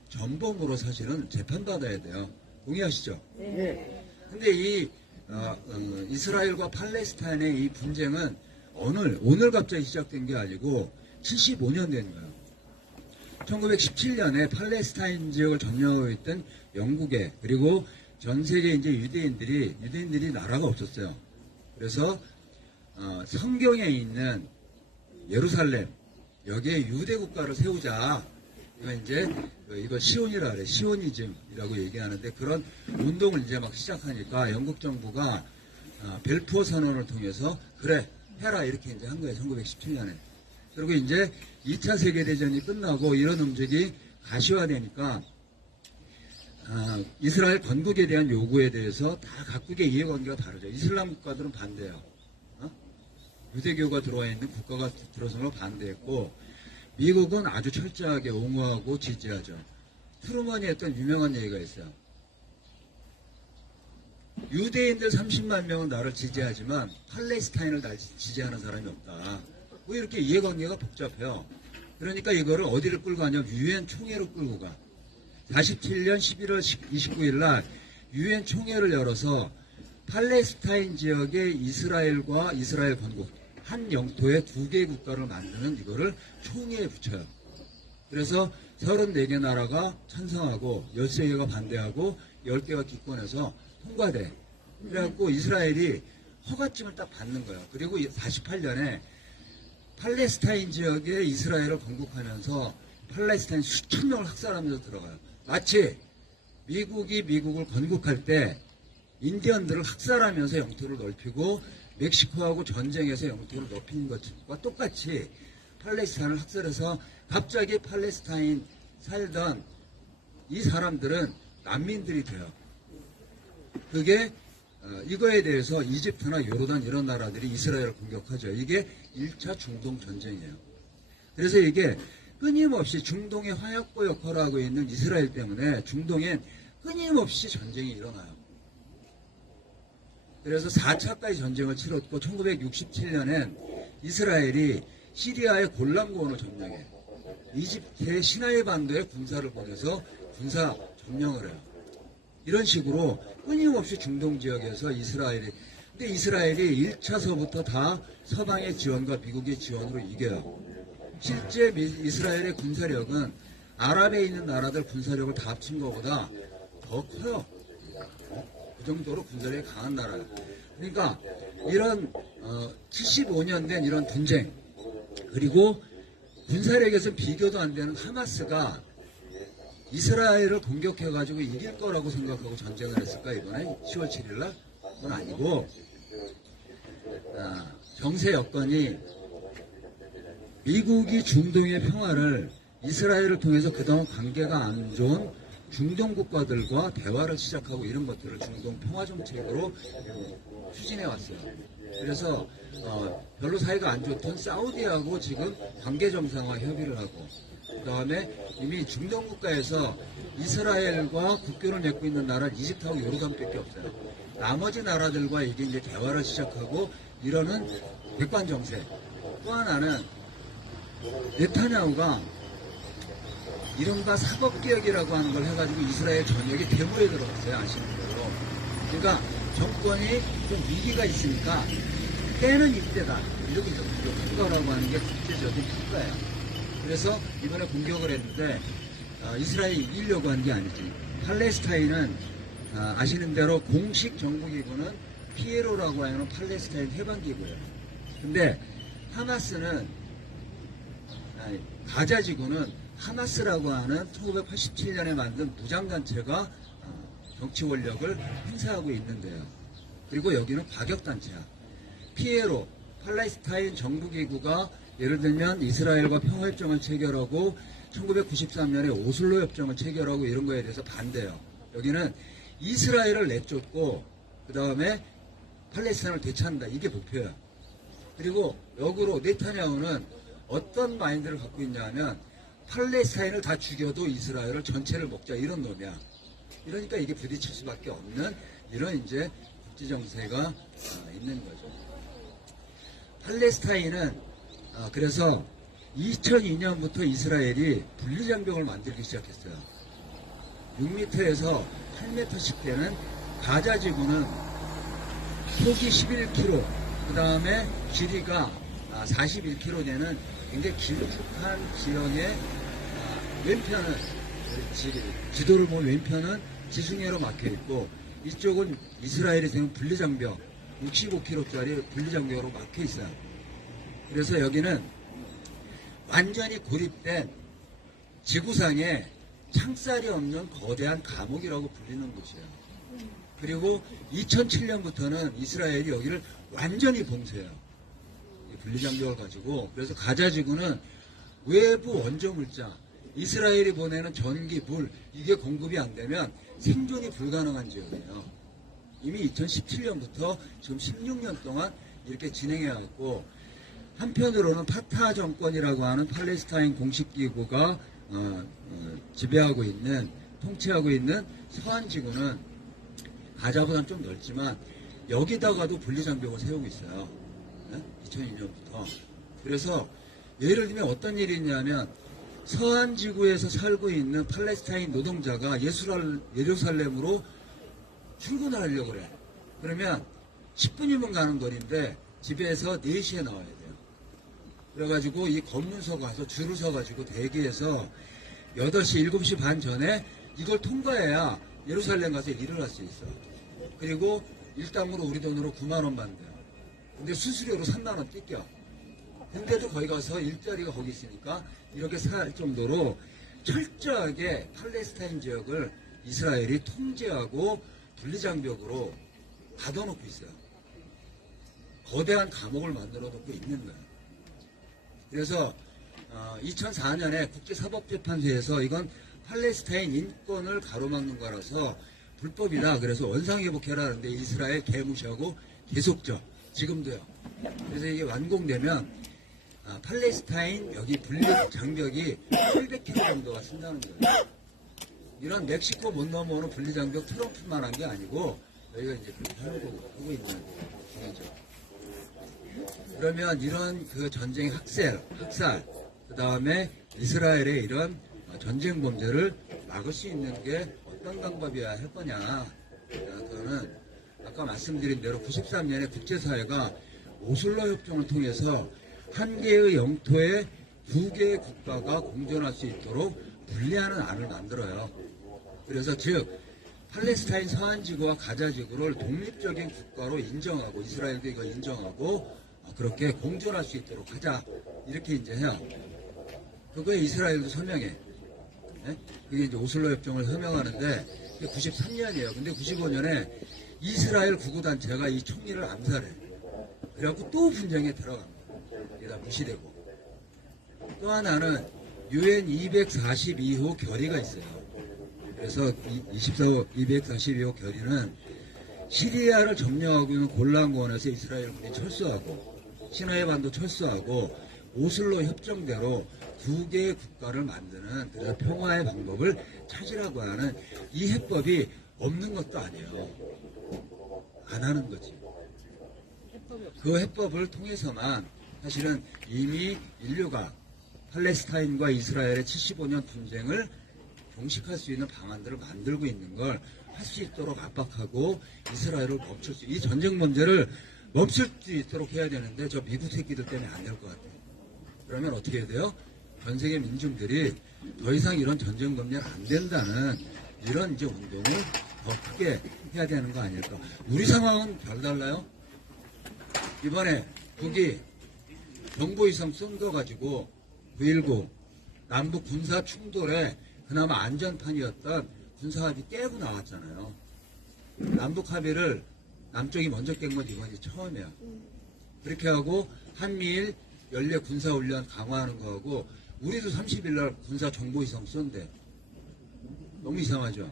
전범으로 사실은 재판받아야 돼요. 동의하시죠? 네. 근데 이 이스라엘과 팔레스타인의 이 분쟁은 오늘 갑자기 시작된 게 아니고 75년 된 거예요. 1917년에 팔레스타인 지역을 점령하고 있던 영국에 그리고 전 세계 이제 유대인들이 나라가 없었어요. 그래서 성경에 있는 예루살렘 여기에 유대 국가를 세우자. 이거 시온이라 그래. 시오니즘이라고 얘기하는데 그런 운동을 이제 막 시작하니까 영국 정부가 벨푸어 선언을 통해서 그래 해라 이렇게 이제 한 거예요. 1917년에. 그리고 이제 2차 세계대전이 끝나고 이런 움직이 가시화되니까 이스라엘 건국에 대한 요구에 대해서 다 각국의 이해관계가 다르죠. 이슬람 국가들은 반대해요. 유대교가 들어와 있는 국가가 들어서는 반대했고 미국은 아주 철저하게 옹호하고 지지하죠. 트루먼이 했던 유명한 얘기가 있어요. 유대인들 30만 명은 나를 지지하지만 팔레스타인을 날 지지하는 사람이 없다. 뭐 이렇게 이해관계가 복잡해요. 그러니까 이거를 어디를 끌고 가냐면 유엔 총회로 끌고 가. 47년 11월 29일 날 유엔 총회를 열어서 팔레스타인 지역의 이스라엘과 이스라엘 건국 한 영토의 2개 국가를 만드는 이거를 총회에 붙여요. 그래서 34개 나라가 찬성하고 13개가 반대하고 10개가 기권해서 통과돼. 그래갖고 이스라엘이 허가증을 딱 받는 거예요. 그리고 48년에 팔레스타인 지역에 이스라엘을 건국하면서 팔레스타인 수천 명을 학살하면서 들어가요. 마치 미국이 미국을 건국할 때 인디언들을 학살하면서 영토를 넓히고 멕시코하고 전쟁에서 영토를 넓힌 것과 똑같이 팔레스타인을 학살해서 갑자기 팔레스타인 살던 이 사람들은 난민들이 돼요. 그게 이거에 대해서 이집트나 요르단 이런 나라들이 이스라엘을 공격하죠. 이게 1차 중동 전쟁이에요. 그래서 이게 끊임없이 중동의 화약고 역할을 하고 있는 이스라엘 때문에 중동엔 끊임없이 전쟁이 일어나요. 그래서 4차까지 전쟁을 치렀고 1967년엔 이스라엘이 시리아의 골란고원을 점령해 이집트의 시나이 반도에 군사를 보내서 군사 점령을 해요. 이런 식으로 끊임없이 중동 지역에서 근데 이스라엘이 1차서부터 다 서방의 지원과 미국의 지원으로 이겨요. 실제 이스라엘의 군사력은 아랍에 있는 나라들 군사력을 다 합친 것보다 더 커요. 그 정도로 군사력이 강한 나라예요. 그러니까 이런 75년 된 이런 분쟁 그리고 군사력에서 비교도 안 되는 하마스가 이스라엘을 공격해가지고 이길 거라고 생각하고 전쟁을 했을까 이번에 10월 7일 날? 그건 아니고 정세 여건이 미국이 중동의 평화를 이스라엘을 통해서 그동안 관계가 안 좋은 중동 국가들과 대화를 시작하고 이런 것들을 중동 평화 정책으로 추진해 왔어요. 그래서 별로 사이가 안 좋던 사우디하고 지금 관계 정상화 협의를 하고 그 다음에 이미 중동 국가에서 이스라엘과 국교를 맺고 있는 나라는 이집트하고 요르단밖에 없어요. 나머지 나라들과 이게 이제 대화를 시작하고 이러는 백반 정세. 또 하나는 네타냐후가 이른바 사법개혁이라고 하는 걸 해가지고 이스라엘 전역이 데모에 들어갔어요. 아시는 대로. 그러니까 정권이 좀 위기가 있으니까 때는 이때다. 이렇게 한 거라고 하는 게 국제적인 평가예요. 그래서 이번에 공격을 했는데 이스라엘이 이기려고 한 게 아니지. 팔레스타인은 아시는 대로 공식 정부기구는 피에로라고 하는 팔레스타인 해방기구예요. 근데 하마스는 가자지구는 하마스라고 하는 1987년에 만든 무장단체가 정치 권력을 행사하고 있는데요. 그리고 여기는 과격단체야. 피에로, 팔레스타인 정부기구가 예를 들면 이스라엘과 평화협정을 체결하고 1993년에 오슬로 협정을 체결하고 이런 거에 대해서 반대해요. 여기는 이스라엘을 내쫓고 그 다음에 팔레스타인을 되찾는다. 이게 목표예요. 그리고 역으로 네타냐후는 어떤 마인드를 갖고 있냐 하면 팔레스타인을 다 죽여도 이스라엘을 전체를 먹자 이런 놈이야. 이러니까 이게 부딪힐 수밖에 없는 이런 이제 국제 정세가 있는 거죠. 팔레스타인은 그래서 2002년부터 이스라엘이 분리장벽을 만들기 시작했어요. 6m에서 8m씩 되는 가자 지구는 폭이 11km, 그 다음에 길이가 41km 되는 굉장히 길쭉한 지형의 왼편은 지도를 보면 왼편은 지중해로 막혀 있고 이쪽은 이스라엘이 지금 분리장벽 65km짜리 분리장벽으로 막혀 있어요. 그래서 여기는 완전히 고립된 지구상에 창살이 없는 거대한 감옥이라고 불리는 곳이에요. 그리고 2007년부터는 이스라엘이 여기를 완전히 봉쇄해요. 이 분리장벽을 가지고. 그래서 가자 지구는 외부 원조 물자, 이스라엘이 보내는 전기, 물, 이게 공급이 안 되면 생존이 불가능한 지역이에요. 이미 2017년부터 지금 16년 동안 이렇게 진행해왔고, 한편으로는 파타 정권이라고 하는 팔레스타인 공식기구가 지배하고 있는, 통치하고 있는 서한 지구는 가자보다는 좀 넓지만 여기다가도 분리장벽을 세우고 있어요. 2002년부터. 그래서 예를 들면 어떤 일이 있냐면 서한 지구에서 살고 있는 팔레스타인 노동자가 예루살렘으로 출근을 하려고 그래. 그러면 10분이면 가는 거리인데 집에서 4시에 나와야 돼요. 그래가지고 이 검문소 가서 줄을 서가지고 대기해서 8시, 7시 반 전에 이걸 통과해야 예루살렘 가서 일을 할 수 있어. 그리고 일당으로 우리 돈으로 9만 원 받는데요. 근데 수수료로 3만 원 뜯겨. 근데도 거기 가서 일자리가 거기 있으니까 이렇게 살 정도로 철저하게 팔레스타인 지역을 이스라엘이 통제하고 분리장벽으로 가둬놓고 있어요. 거대한 감옥을 만들어 놓고 있는 거예요. 그래서 2004년에 국제사법재판소에서 이건 팔레스타인 인권을 가로막는 거라서 불법이다. 그래서 원상회복해라는데 이스라엘 개무시하고 계속죠. 지금도요. 그래서 이게 완공되면 팔레스타인 여기 분리장벽이 800km 정도가 쓴다는 거예요. 이런 멕시코 못 넘어오는 분리장벽 트럼프만 한 게 아니고 여기가 이제 그렇게 하고 있는 중이죠. 그러면 이런 그 전쟁 학살, 그 다음에 이스라엘의 이런 전쟁 범죄를 막을 수 있는 게 어떤 방법이어야 할 거냐. 그거는 아까 말씀드린 대로 93년에 국제사회가 오슬로 협정을 통해서 한 개의 영토에 2개의 국가가 공존할 수 있도록 분리하는 안을 만들어요. 그래서 즉 팔레스타인 서한지구와 가자지구를 독립적인 국가로 인정하고 이스라엘도 이거 인정하고 그렇게 공존할 수 있도록 하자. 이렇게 이제 해요. 그거에 이스라엘도 서명해. 그게 이제 오슬로 협정을 서명하는데 그게 93년이에요. 근데 95년에 이스라엘 구구단체가 이 총리를 암살해. 그래갖고 또 분쟁에 들어갑니다. 이게 다 무시되고. 또 하나는 UN 242호 결의가 있어요. 그래서 242호 결의는 시리아를 점령하고 있는 골란고원에서 이스라엘 군이 철수하고 시나이 반도 철수하고 오슬로 협정대로 2개의 국가를 만드는 그래서 평화의 방법을 찾으라고 하는 이 해법이 없는 것도 아니에요. 안 하는 거지. 그 해법을 통해서만 사실은 이미 인류가 팔레스타인과 이스라엘의 75년 분쟁을 종식할 수 있는 방안들을 만들고 있는 걸 할 수 있도록 압박하고 이스라엘을 멈출 수, 이 전쟁 문제를 멈출 수 있도록 해야 되는데 저 미국 새끼들 때문에 안 될 것 같아요. 그러면 어떻게 해야 돼요? 전 세계 민중들이 더 이상 이런 전쟁 범죄는 안 된다는 이런 이제 운동을 더 크게 해야 되는 거 아닐까. 우리 상황은 별달라요. 이번에 북이 정보위성 쏜거 가지고 9.19 남북 군사 충돌에 그나마 안전판이었던 군사합의 깨고 나왔잖아요. 남북 합의를 남쪽이 먼저 깬 건 이번이 처음이에요. 그렇게 하고 한미일 연례 군사훈련 강화하는 거하고 우리도 30일날 군사 정보위성 쏜대. 너무 이상하죠?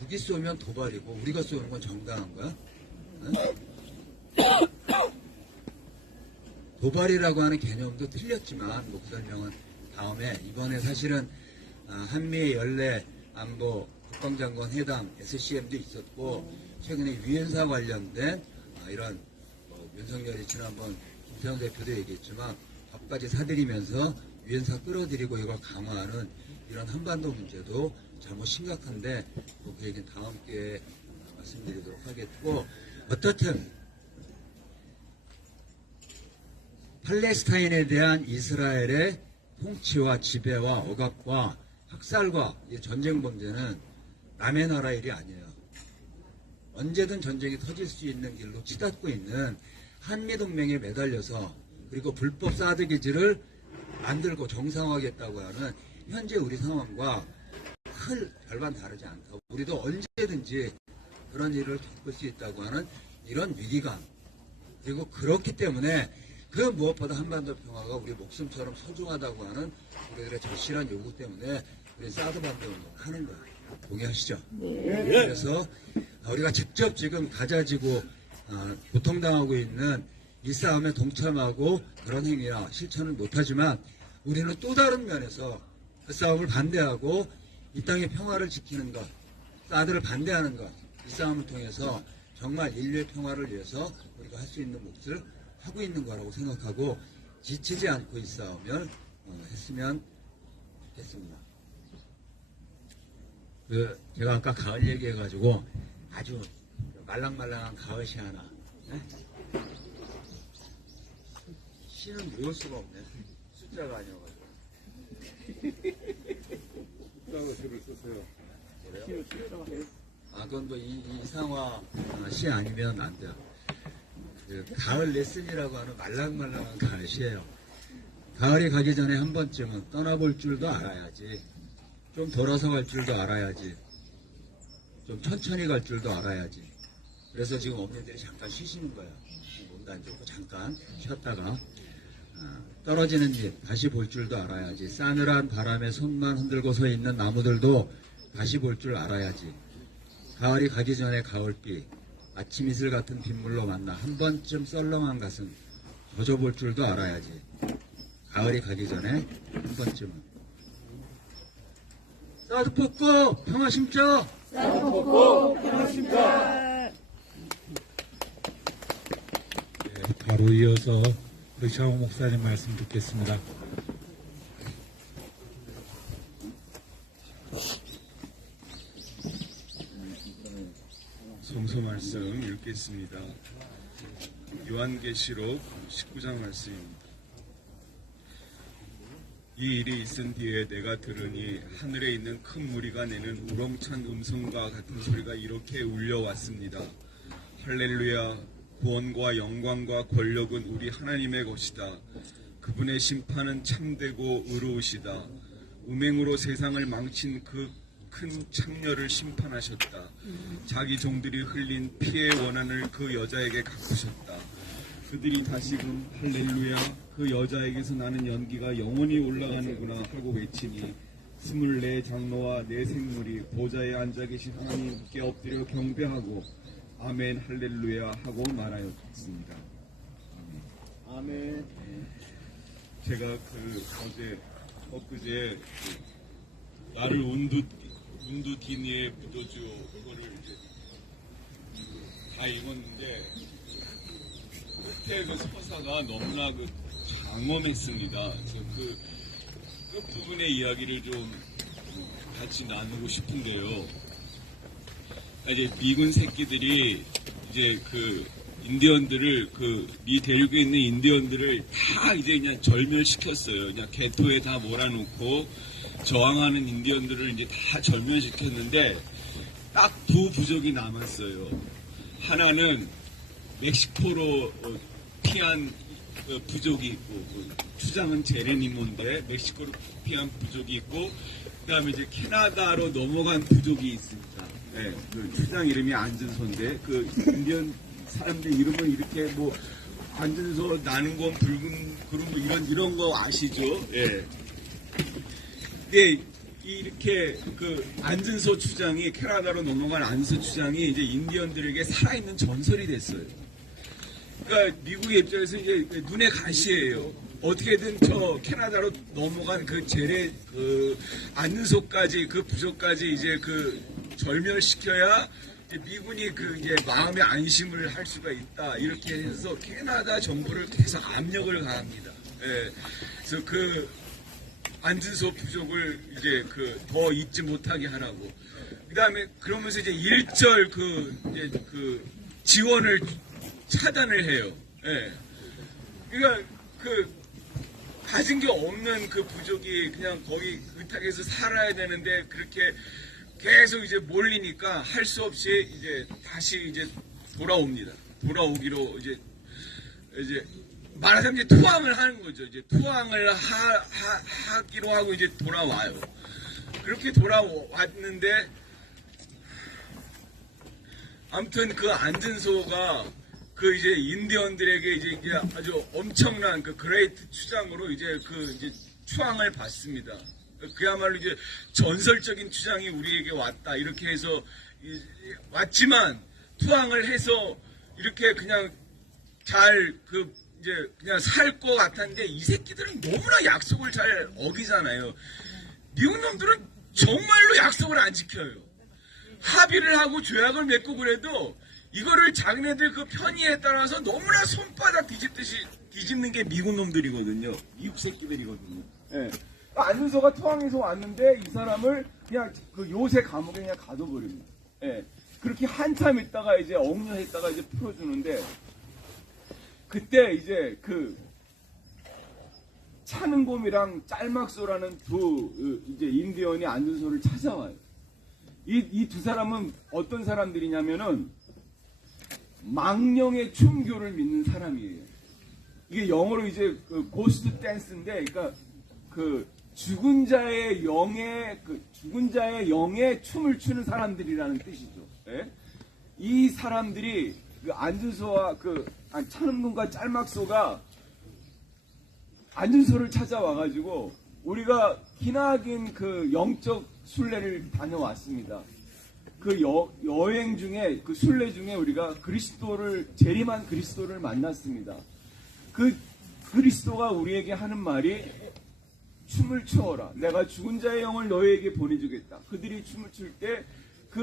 북이 쏘면 도발이고 우리가 쏘는 건 정당한 거야? 응? 도발이라고 하는 개념도 틀렸지만 그 설명은 다음에 이번에 사실은 한미 연례 안보 국방장관 회담 SCM도 있었고 최근에 유엔사 관련된 이런 윤석열이 지난번 김태형 대표도 얘기했지만 밥까지 사들이면서 유엔사 끌어들이고 이걸 강화하는 이런 한반도 문제도 정말 심각한데 그 얘기는 다음 기회에 말씀드리도록 하겠고 어떻든 팔레스타인에 대한 이스라엘의 통치와 지배와 억압과 학살과 이 전쟁 범죄는 남의 나라 일이 아니에요. 언제든 전쟁이 터질 수 있는 길로 치닫고 있는 한미동맹에 매달려서 그리고 불법 사드 기지를 만들고 정상화하겠다고 하는 현재 우리 상황과 큰 별반 다르지 않다. 우리도 언제든지 그런 일을 겪을 수 있다고 하는 이런 위기감. 그리고 그렇기 때문에 그 무엇보다 한반도 평화가 우리 목숨처럼 소중하다고 하는 우리들의 절실한 요구 때문에 우리 사드 반대 운동을 하는 거야. 동의하시죠? 그래서 우리가 직접 지금 가자지구 고통당하고 있는 이 싸움에 동참하고 그런 행위나 실천을 못하지만 우리는 또 다른 면에서 그 싸움을 반대하고 이 땅의 평화를 지키는 것, 사드를 반대하는 것, 이 싸움을 통해서 정말 인류의 평화를 위해서 우리가 할 수 있는 몫을 하고 있는 거라고 생각하고 지치지 않고 이 싸움을 했으면 좋겠습니다. 제가 아까 가을 얘기해가지고 아주 말랑말랑한 가을시 하나. 네? 시는 외울 수가 없네. 숫자가 아니어가지고. 숫자가 글을 쓰세요. 그래요? 그건 뭐 이상화 시 아니면 안 돼요. 가을 레슨이라고 하는 말랑말랑한 가을시예요. 가을이 가기 전에 한 번쯤은 떠나볼 줄도 알아야지. 좀 돌아서 갈 줄도 알아야지. 좀 천천히 갈 줄도 알아야지. 그래서 지금 어머니들이 잠깐 쉬시는 거예요. 몸도 안 좋고 잠깐 쉬었다가 떨어지는 잎 다시 볼 줄도 알아야지. 싸늘한 바람에 손만 흔들고 서 있는 나무들도 다시 볼 줄 알아야지. 가을이 가기 전에 가을비 아침 이슬 같은 빗물로 만나 한 번쯤 썰렁한 가슴 젖어볼 줄도 알아야지. 가을이 가기 전에 한 번쯤은. 사드 뽑고 평화 심자. 사드 뽑고 평화 심자. 바로 이어서 우리 정호 목사님 말씀 듣겠습니다. 성서 말씀 읽겠습니다. 요한계시록 19장 말씀입니다. 이 일이 있은 뒤에 내가 들으니 하늘에 있는 큰 무리가 내는 우렁찬 음성과 같은 소리가 이렇게 울려왔습니다. 할렐루야, 구원과 영광과 권력은 우리 하나님의 것이다. 그분의 심판은 참되고 의로우시다. 음행으로 세상을 망친 그 큰 창녀를 심판하셨다. 자기 종들이 흘린 피의 원한을 그 여자에게 갚으셨다. 그들이 다시금 할렐루야, 그 여자에게서 나는 연기가 영원히 올라가는구나 하고 외치니 24 장로와 4 생물이 보좌에 앉아 계신 하나님께 엎드려 경배하고 아멘 할렐루야 하고 말하였습니다. 아멘. 제가 어제 엊그제 나를 운두 디니의 부도주 그거를 이제 다 읽었는데 끝에 그 서사가 너무나 장엄했습니다. 그 부분의 이야기를 좀 같이 나누고 싶은데요. 이제 미군 새끼들이 이제 인디언들을 미 대륙에 있는 인디언들을 다 이제 그냥 절멸시켰어요. 그냥 개토에 다 몰아놓고 저항하는 인디언들을 이제 다 절멸시켰는데 딱 두 부족이 남았어요. 하나는 멕시코로 피한 부족이 있고 추장은 제레니모인데 멕시코로 피한 부족이 있고 그다음에 이제 캐나다로 넘어간 부족이 있습니다. 네, 추장 이름이 안준소인데 인디언 사람들 이름은 이렇게 안준소 나는 건 붉은 구름 이런 거 아시죠? 예. 네, 이렇게 안준소 추장이 캐나다로 넘어간 안준소 추장이 이제 인디언들에게 살아있는 전설이 됐어요. 그러니까 미국의 입장에서 이제 눈에 가시예요. 어떻게든 저 캐나다로 넘어간 안준소까지 부족까지 이제 절멸시켜야 이제 미군이 그 이제 마음의 안심을 할 수가 있다. 이렇게 해서 캐나다 정부를 계속 압력을 가합니다. 예. 그래서 그 안준소 부족을 이제 그 더 잊지 못하게 하라고. 그다음에 그러면서 이제 일절 이제 지원을 차단을 해요. 예. 그러니까 가진 게 없는 그 부족이 그냥 거기 의탁에서 살아야 되는데 그렇게 계속 이제 몰리니까 할 수 없이 이제 다시 이제 돌아옵니다. 돌아오기로 이제 말하자면 이제 투항을 하는 거죠. 이제 투항을 하기로 하고 이제 돌아와요. 그렇게 돌아왔는데 아무튼 그 안준소가 그 이제 인디언들에게 이제 아주 엄청난 그 그레이트 추장으로 이제 추앙을 받습니다. 그야말로 이제 전설적인 추장이 우리에게 왔다. 이렇게 해서 왔지만 투항을 해서 이렇게 그냥 잘 이제 그냥 살 것 같았는데 이 새끼들은 너무나 약속을 잘 어기잖아요. 미국 놈들은 정말로 약속을 안 지켜요. 합의를 하고 조약을 맺고 그래도 이거를 자기네들 그 편의에 따라서 너무나 손바닥 뒤집듯이 뒤집는 게 미국 놈들이거든요. 미국 새끼들이거든요. 예. 안준서가 토항에서 왔는데 이 사람을 그냥 그 요새 감옥에 그냥 가둬버립니다. 예. 그렇게 한참 있다가 이제 억류했다가 이제 풀어주는데 그때 이제 차는곰이랑 짤막소라는 두 이제 인디언이 안준서를 찾아와요. 이 두 사람은 어떤 사람들이냐면은 망령의 춤교를 믿는 사람이에요. 이게 영어로 이제 고스트 댄스인데, 그러니까 죽은 자의 영의 춤을 추는 사람들이라는 뜻이죠. 예? 이 사람들이 안준서와 차는곰과 짤막소가 안준서를 찾아와가지고 우리가 기나긴 영적 순례를 다녀왔습니다. 여행 중에 순례 중에 우리가 재림한 그리스도를 만났습니다. 그리스도가 우리에게 하는 말이 춤을 추어라. 내가 죽은 자의 영을 너희에게 보내주겠다. 그들이 춤을 출 때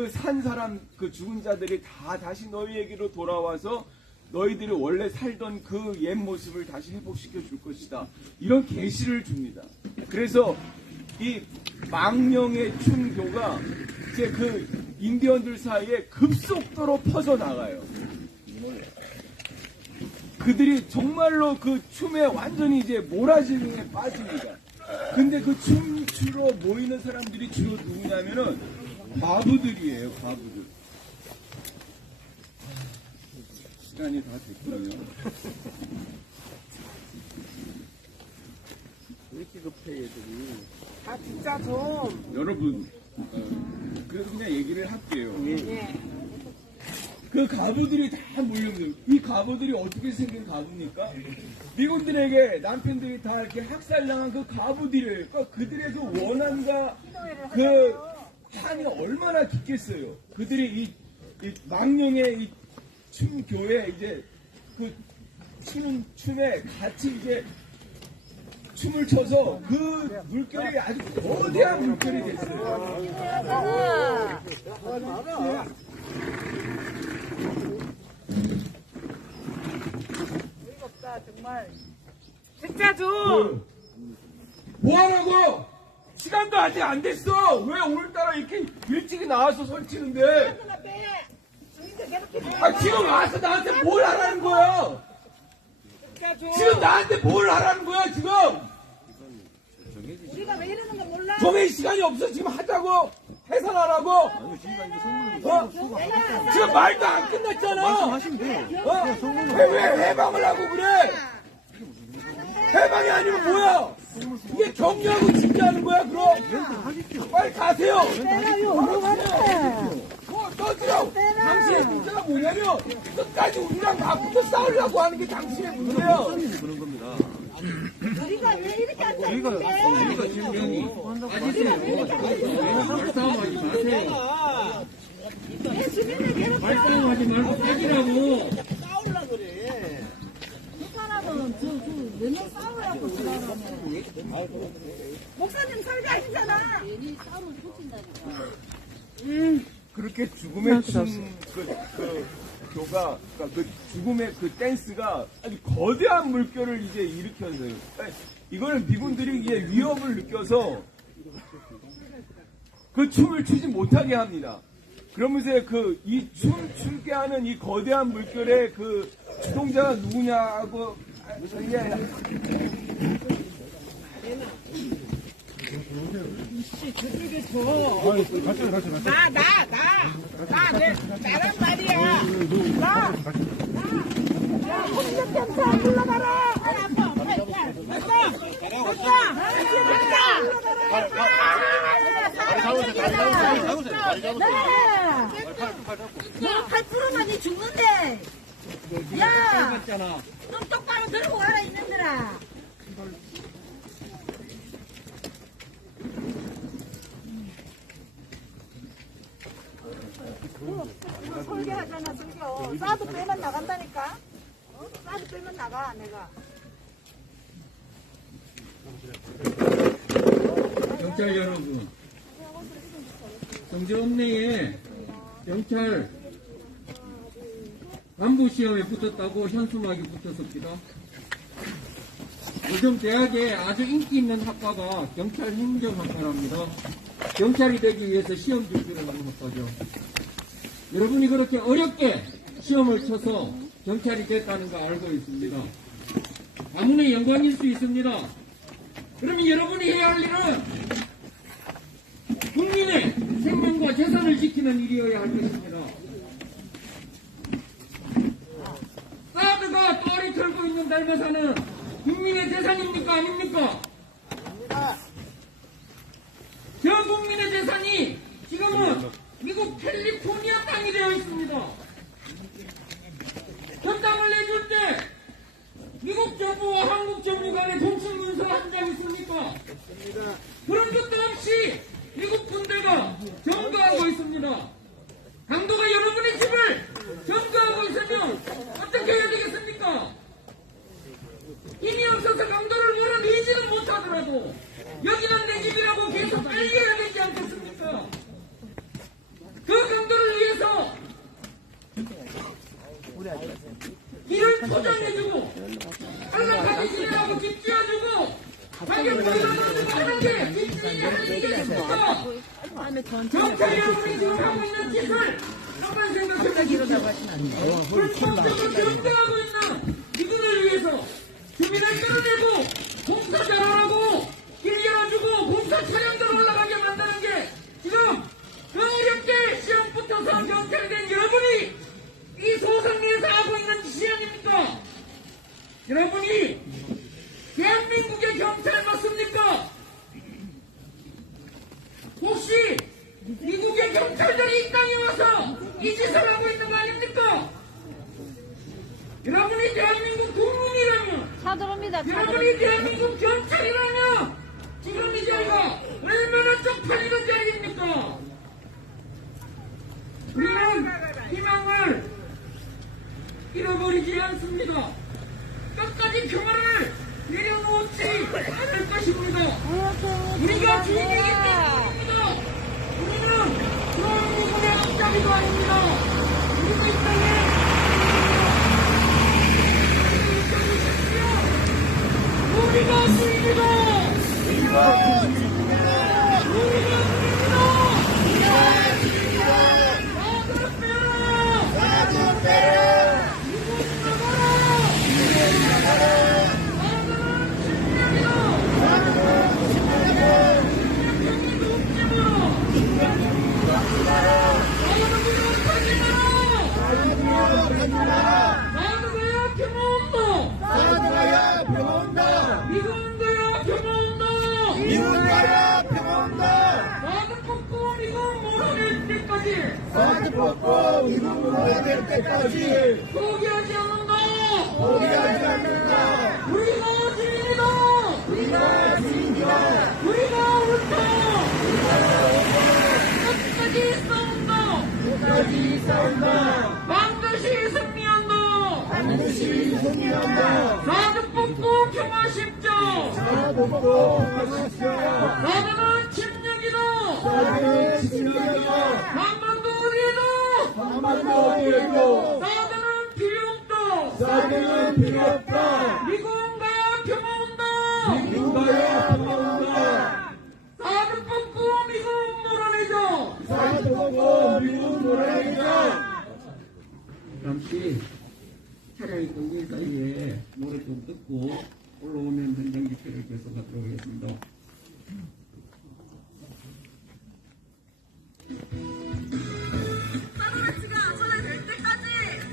산 사람 죽은 자들이 다 다시 너희에게로 돌아와서 너희들이 원래 살던 그 옛 모습을 다시 회복시켜 줄 것이다. 이런 계시를 줍니다. 그래서 이 망령의 춤교가 이제 인디언들 사이에 급속도로 퍼져나가요. 그들이 정말로 춤에 완전히 이제 몰아지는 빠집니다. 근데 춤추러 모이는 사람들이 주로 누구냐면은 과부들이에요, 과부들. 시간이 다 됐군요. 왜 이렇게 급해 얘들이? 아 진짜 좀. 여러분, 그래서 그냥 얘기를 할게요. 예. 그 가부들이 다 몰려들어요. 이 가부들이 어떻게 생긴 가부입니까? 미군들에게 남편들이 다 이렇게 학살당한 그 가부들이에요. 그러니까 그들에서 원한과 한이 얼마나 깊겠어요. 그들이 이 망령의 이 춤교에 이제 추는 춤에 같이 이제 춤을 춰서 물결이 아주 거대한 물결이 됐어요. 어이가 없다 정말. 진짜 좀. 뭐하라고? 시간도 아직 안 됐어. 왜 오늘따라 이렇게 일찍이 나와서 설치는데? 지금 와서 나한테 뭘 하라는 거야? 지금 나한테 뭘 하라는 거야 지금? 우리가 왜 이러는 거 몰라? 정해 시간이 없어. 지금 하자고 해산하라고. 지금 말도 안 끝났잖아. 하시면 돼요. 왜 해방을 하고 그래? 해방이 아니면 뭐야? 이게 격려하고 진지하는 거야 그럼? 빨리 가세요. 떠들어. 당신의 문제가 뭐냐면 끝까지 우리랑 맞붙어 싸우려고 하는 게 당신의 문제야. 그런 겁니다. 우리가 왜 이렇게 앉아 우리가 있는데? 지금 말싸움하지 마세요. 왜 주민을 괴롭혀? 말싸움하지 말고 빠지라고. 싸우려 그래. 그 사람은 맨날 싸우라고 목사님 설교하시잖아. 괜히 싸움을 붙인다니까. 이렇게 죽음의 교가, 그러니까 그 죽음의 그 댄스가 아주 거대한 물결을 이제 일으켰어요. 이거는 미군들이 이제 위협을 느껴서 그 춤을 추지 못하게 합니다. 그러면서 이 추게 하는 이 거대한 물결의 그 주동자가 누구냐고, 이게 나란 말이야. 홍련경찰 불러봐라. 너 8%만 죽는데. 야, 좀 똑바로 들고 와라 있는들아. 설계하잖아, 설교. 사드 빼면 나간다니까. 사드 빼면 나가, 내가. 경찰 여러분, 성주읍내에 경찰 간부 시험에 붙었다고 현수막이 붙었습니다. 요즘 대학에 아주 인기 있는 학과가 경찰 행정학과랍니다. 경찰이 되기 위해서 시험 준비를 하는 학과죠. 여러분이 그렇게 어렵게 시험을 쳐서 경찰이 됐다는 거 알고 있습니다. 가문의 영광일 수 있습니다. 그러면 여러분이 해야 할 일은 국민의 생명과 재산을 지키는 일이어야 할 것입니다. 사드가 떠리 털고 있는 달마사는 국민의 재산입니까? 아닙니까? 저 국민의 재산이 지금은 미국 캘리포니아 땅이 되어 있습니다. 그 땅을 내줄 때 미국 정부와 한국 정부 간에 공식 문서 한 장 있습니까? 그런 것도 없이 미국 군대가 점거하고 있습니다. 강도가 여러분의 집을 점거하고 있으면 어떻게 해야 되겠습니까? 힘이 없어서 강도를 몰아내지는 못하더라도 여기는 내 집이라고 계속 알려야 되지 않겠습니까? 그 강도를 위해서 길을 포장해주고 한라까지 지내라고 집 지어주고 가격 보여주고 하는 게 집주인이 하는 일이겠습니까? 경찰 여러분이 지금 하고 있는 짓을 한번 생각해보십시오. 불법적으로 경쟁하고 있는 이들을 위해서 주민을 끌어내고 공사 잘하라고 길 열어주고 공사 차량들 올라가게 만드는 게 지금 그 어렵게 시험 붙어서 경찰된 여러분이 이 소상리에서 하고 있는 짓이 아닙니까? 여러분이 대한민국의 경찰 맞습니까? 혹시 미국의 경찰들이 이 땅에 와서 이 짓을 하고 있는 거 아닙니까? 여러분이 대한민국 국민이라면, 여러분이 대한민국 경찰이라면 지금 이 자리가 얼마나 쪽팔리는 자리입니까? 우리는 희망을 잃어버리지 않습니다. 끝까지 평화를 내려놓지 않을 것입니다. 우리가 주인이기 때문입니다. 우리는 그런 미국의 앞자리도 아닙니다. 우리가 이 땅에 우리가 주인이다. 우리가 주인이다. 우리가 주인이다. 나도 빼라. 나도 빼라. 이곳 나가라. 이곳 나가라. 나는 침략이다. 나는 침략이다. 침략형이 높지 마라. 침략형이 높지 마라. 나는 무력하지 마라. 나는 무력하지 마라. 나는 평화온다. 나는 평화온다. 미군가야 평화온다. 미군가야 평화온다. 나는 뽑고 미군 몰아낼 때까지. 나는 뽑고 미군 몰아낼 때까지. 포기하지 않는다. 포기하지 않는다. 우리가 주인이다. 우리가 주인이다. 우리가 옳다. 우리가 옳다. 끝까지 싸운다. 끝까지 싸운다. 반드시 승리한다. 반드시 승리한다. 사드 뽑고 평화십자. 사드 뽑고 평화십자. 사드는 침략이다. 사드는 침략이다. 한반도 우리의 만도 되고 사드는 필요 없다. 사드는 필요 없다. 미군 가야 평화 온다. 미군 가야 평화 온다. 사드 뽑고 미군 몰아내자. 사드 보고 미군 몰아내자. 잠시 차량이 끊길 사이에 노래 좀 듣고 올라오면 현장 집회를 계속하도록 하겠습니다. 하루아치가 선언될 때까지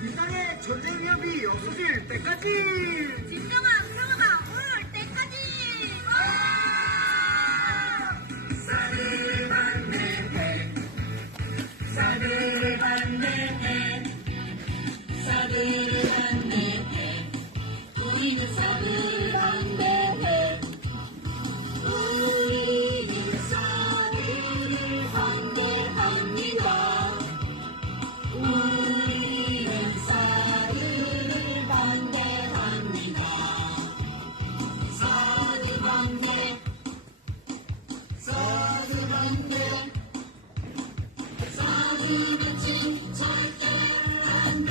이 땅에 전쟁 위협이 없어질 때까지 진정한 평화가 올 때까지 쌀을 반대해 쌀을 반대해 쌀을 반대해 우리는 쌀을 반대해 우리는 쌀을 반대합니다. 우리는 쌀을 반대합니다. 쌀을 반대 쌀을 반대 쌀을 진 절대 반대.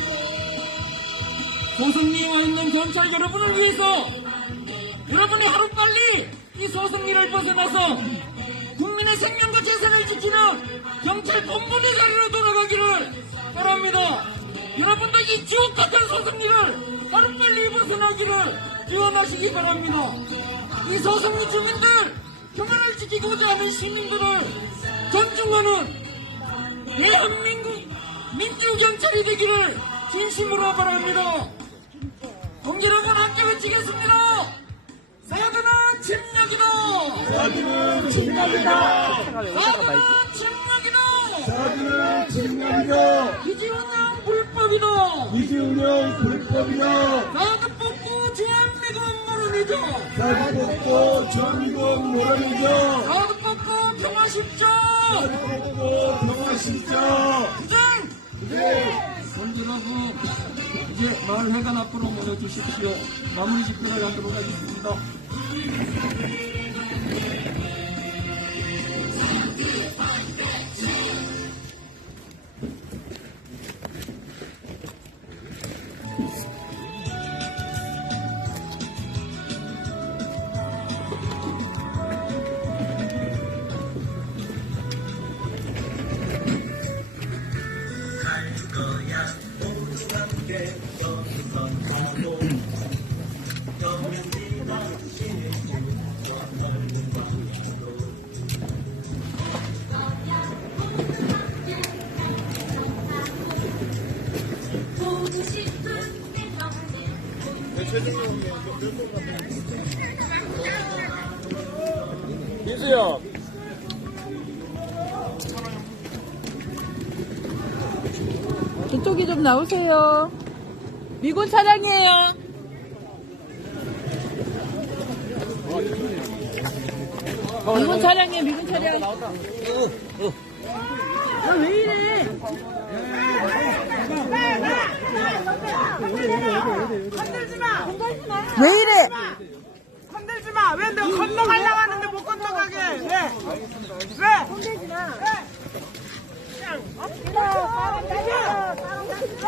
소승리와 있는 경찰 여러분을 위해서 여러분이 하루빨리 이 소승리를 벗어나서 국민의 생명과 재산을 지키는 경찰 본분의 자리로 돌아가기를 바랍니다. 여러분도 이 지옥 같은 소승리를 하루빨리 벗어나기를 기원하시기 바랍니다. 이 소승리 주민들, 평화를 지키고자 하는 시민들을 존중하는 대한민국 민주경찰이 되기를 진심으로 바랍니다. 동지여러분 함께 외치겠습니다. 사드는 침략이다. 사드는 침략이다. 사드는 침략이다. 사드는 침략이다. 기지운영 불법이다. 이지운영 불법이다. 사드 뽑고 주한미군 몰아내자. 사드 뽑고 전미군 몰아내자. 사드 뽑고 평화 십자. 사드 뽑고 평화 십자. 동지 여러분, 이제 마을회관 앞으로 모여주십시오. 마무리 집회를 하도록 하겠습니다. 보고 싶은 내 정신 민수야. 이쪽이 좀 나오세요. 미군 차량이에요. 미군 차량이에요, 미군 차량. 왜 이래? 건들지 마. 왜 이래? 건들지 마. 왜 너 건너가려고 하는데 못 건너가게? 왜? 왜? 건들지 마.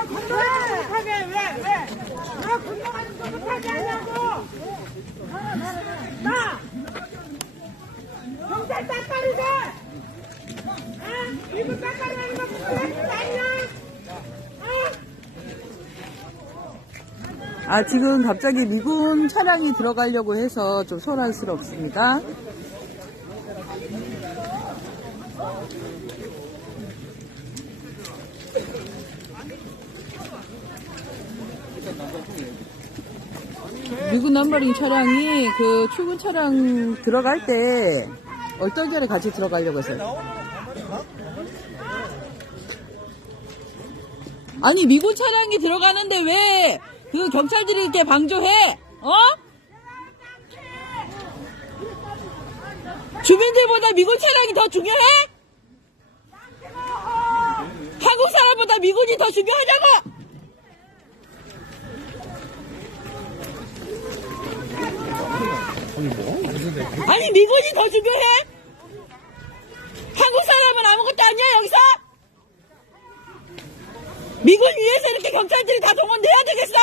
건너가지 못하게 왜 건너가지 못하게 하냐고. 나 경찰 따까리 돼. 이거 따까리 하는 거 무슨 아니야? 아, 지금 갑자기 미군 차량이 들어가려고 해서 좀 소란스럽습니다. 미군 남바링 차량이 그 출근 차량 들어갈 때 얼떨결에 같이 들어가려고 했어요. 아니, 미군 차량이 들어가는데 왜 그 경찰들이 이렇게 방조해? 어? 주민들보다 미군 차량이 더 중요해? 한국 사람보다 미군이 더 중요하냐고! 아니, 미군이 더 중요해? 한국 사람은 아무것도 아니야, 여기서? 미군 위해서 이렇게 경찰들이 다 동원돼야 되겠어?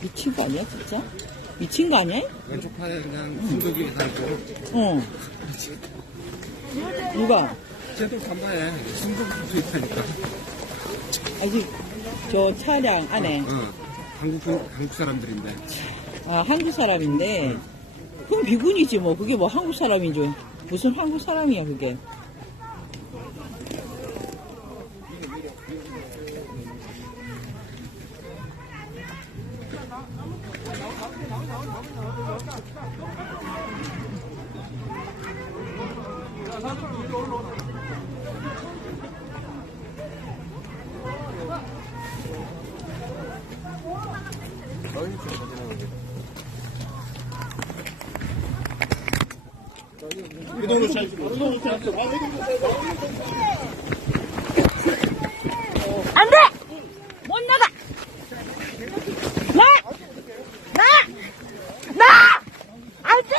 미친 거 아니야, 진짜? 미친 거 아니야? 왼쪽 팔에 그냥 순덕이 달고 어. 누가? 쟤도 간만에 순덕이 붙어 있다니까. 아직 저 차량 안에. 한국 사람들인데. 아, 한국 사람인데. 그럼 미군이지 뭐. 그게 뭐 한국 사람이지. 무슨 한국 사람이야, 그게. 안 돼! 못 나가! 안 돼!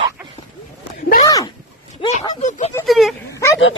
왜 한국 기지들이 아주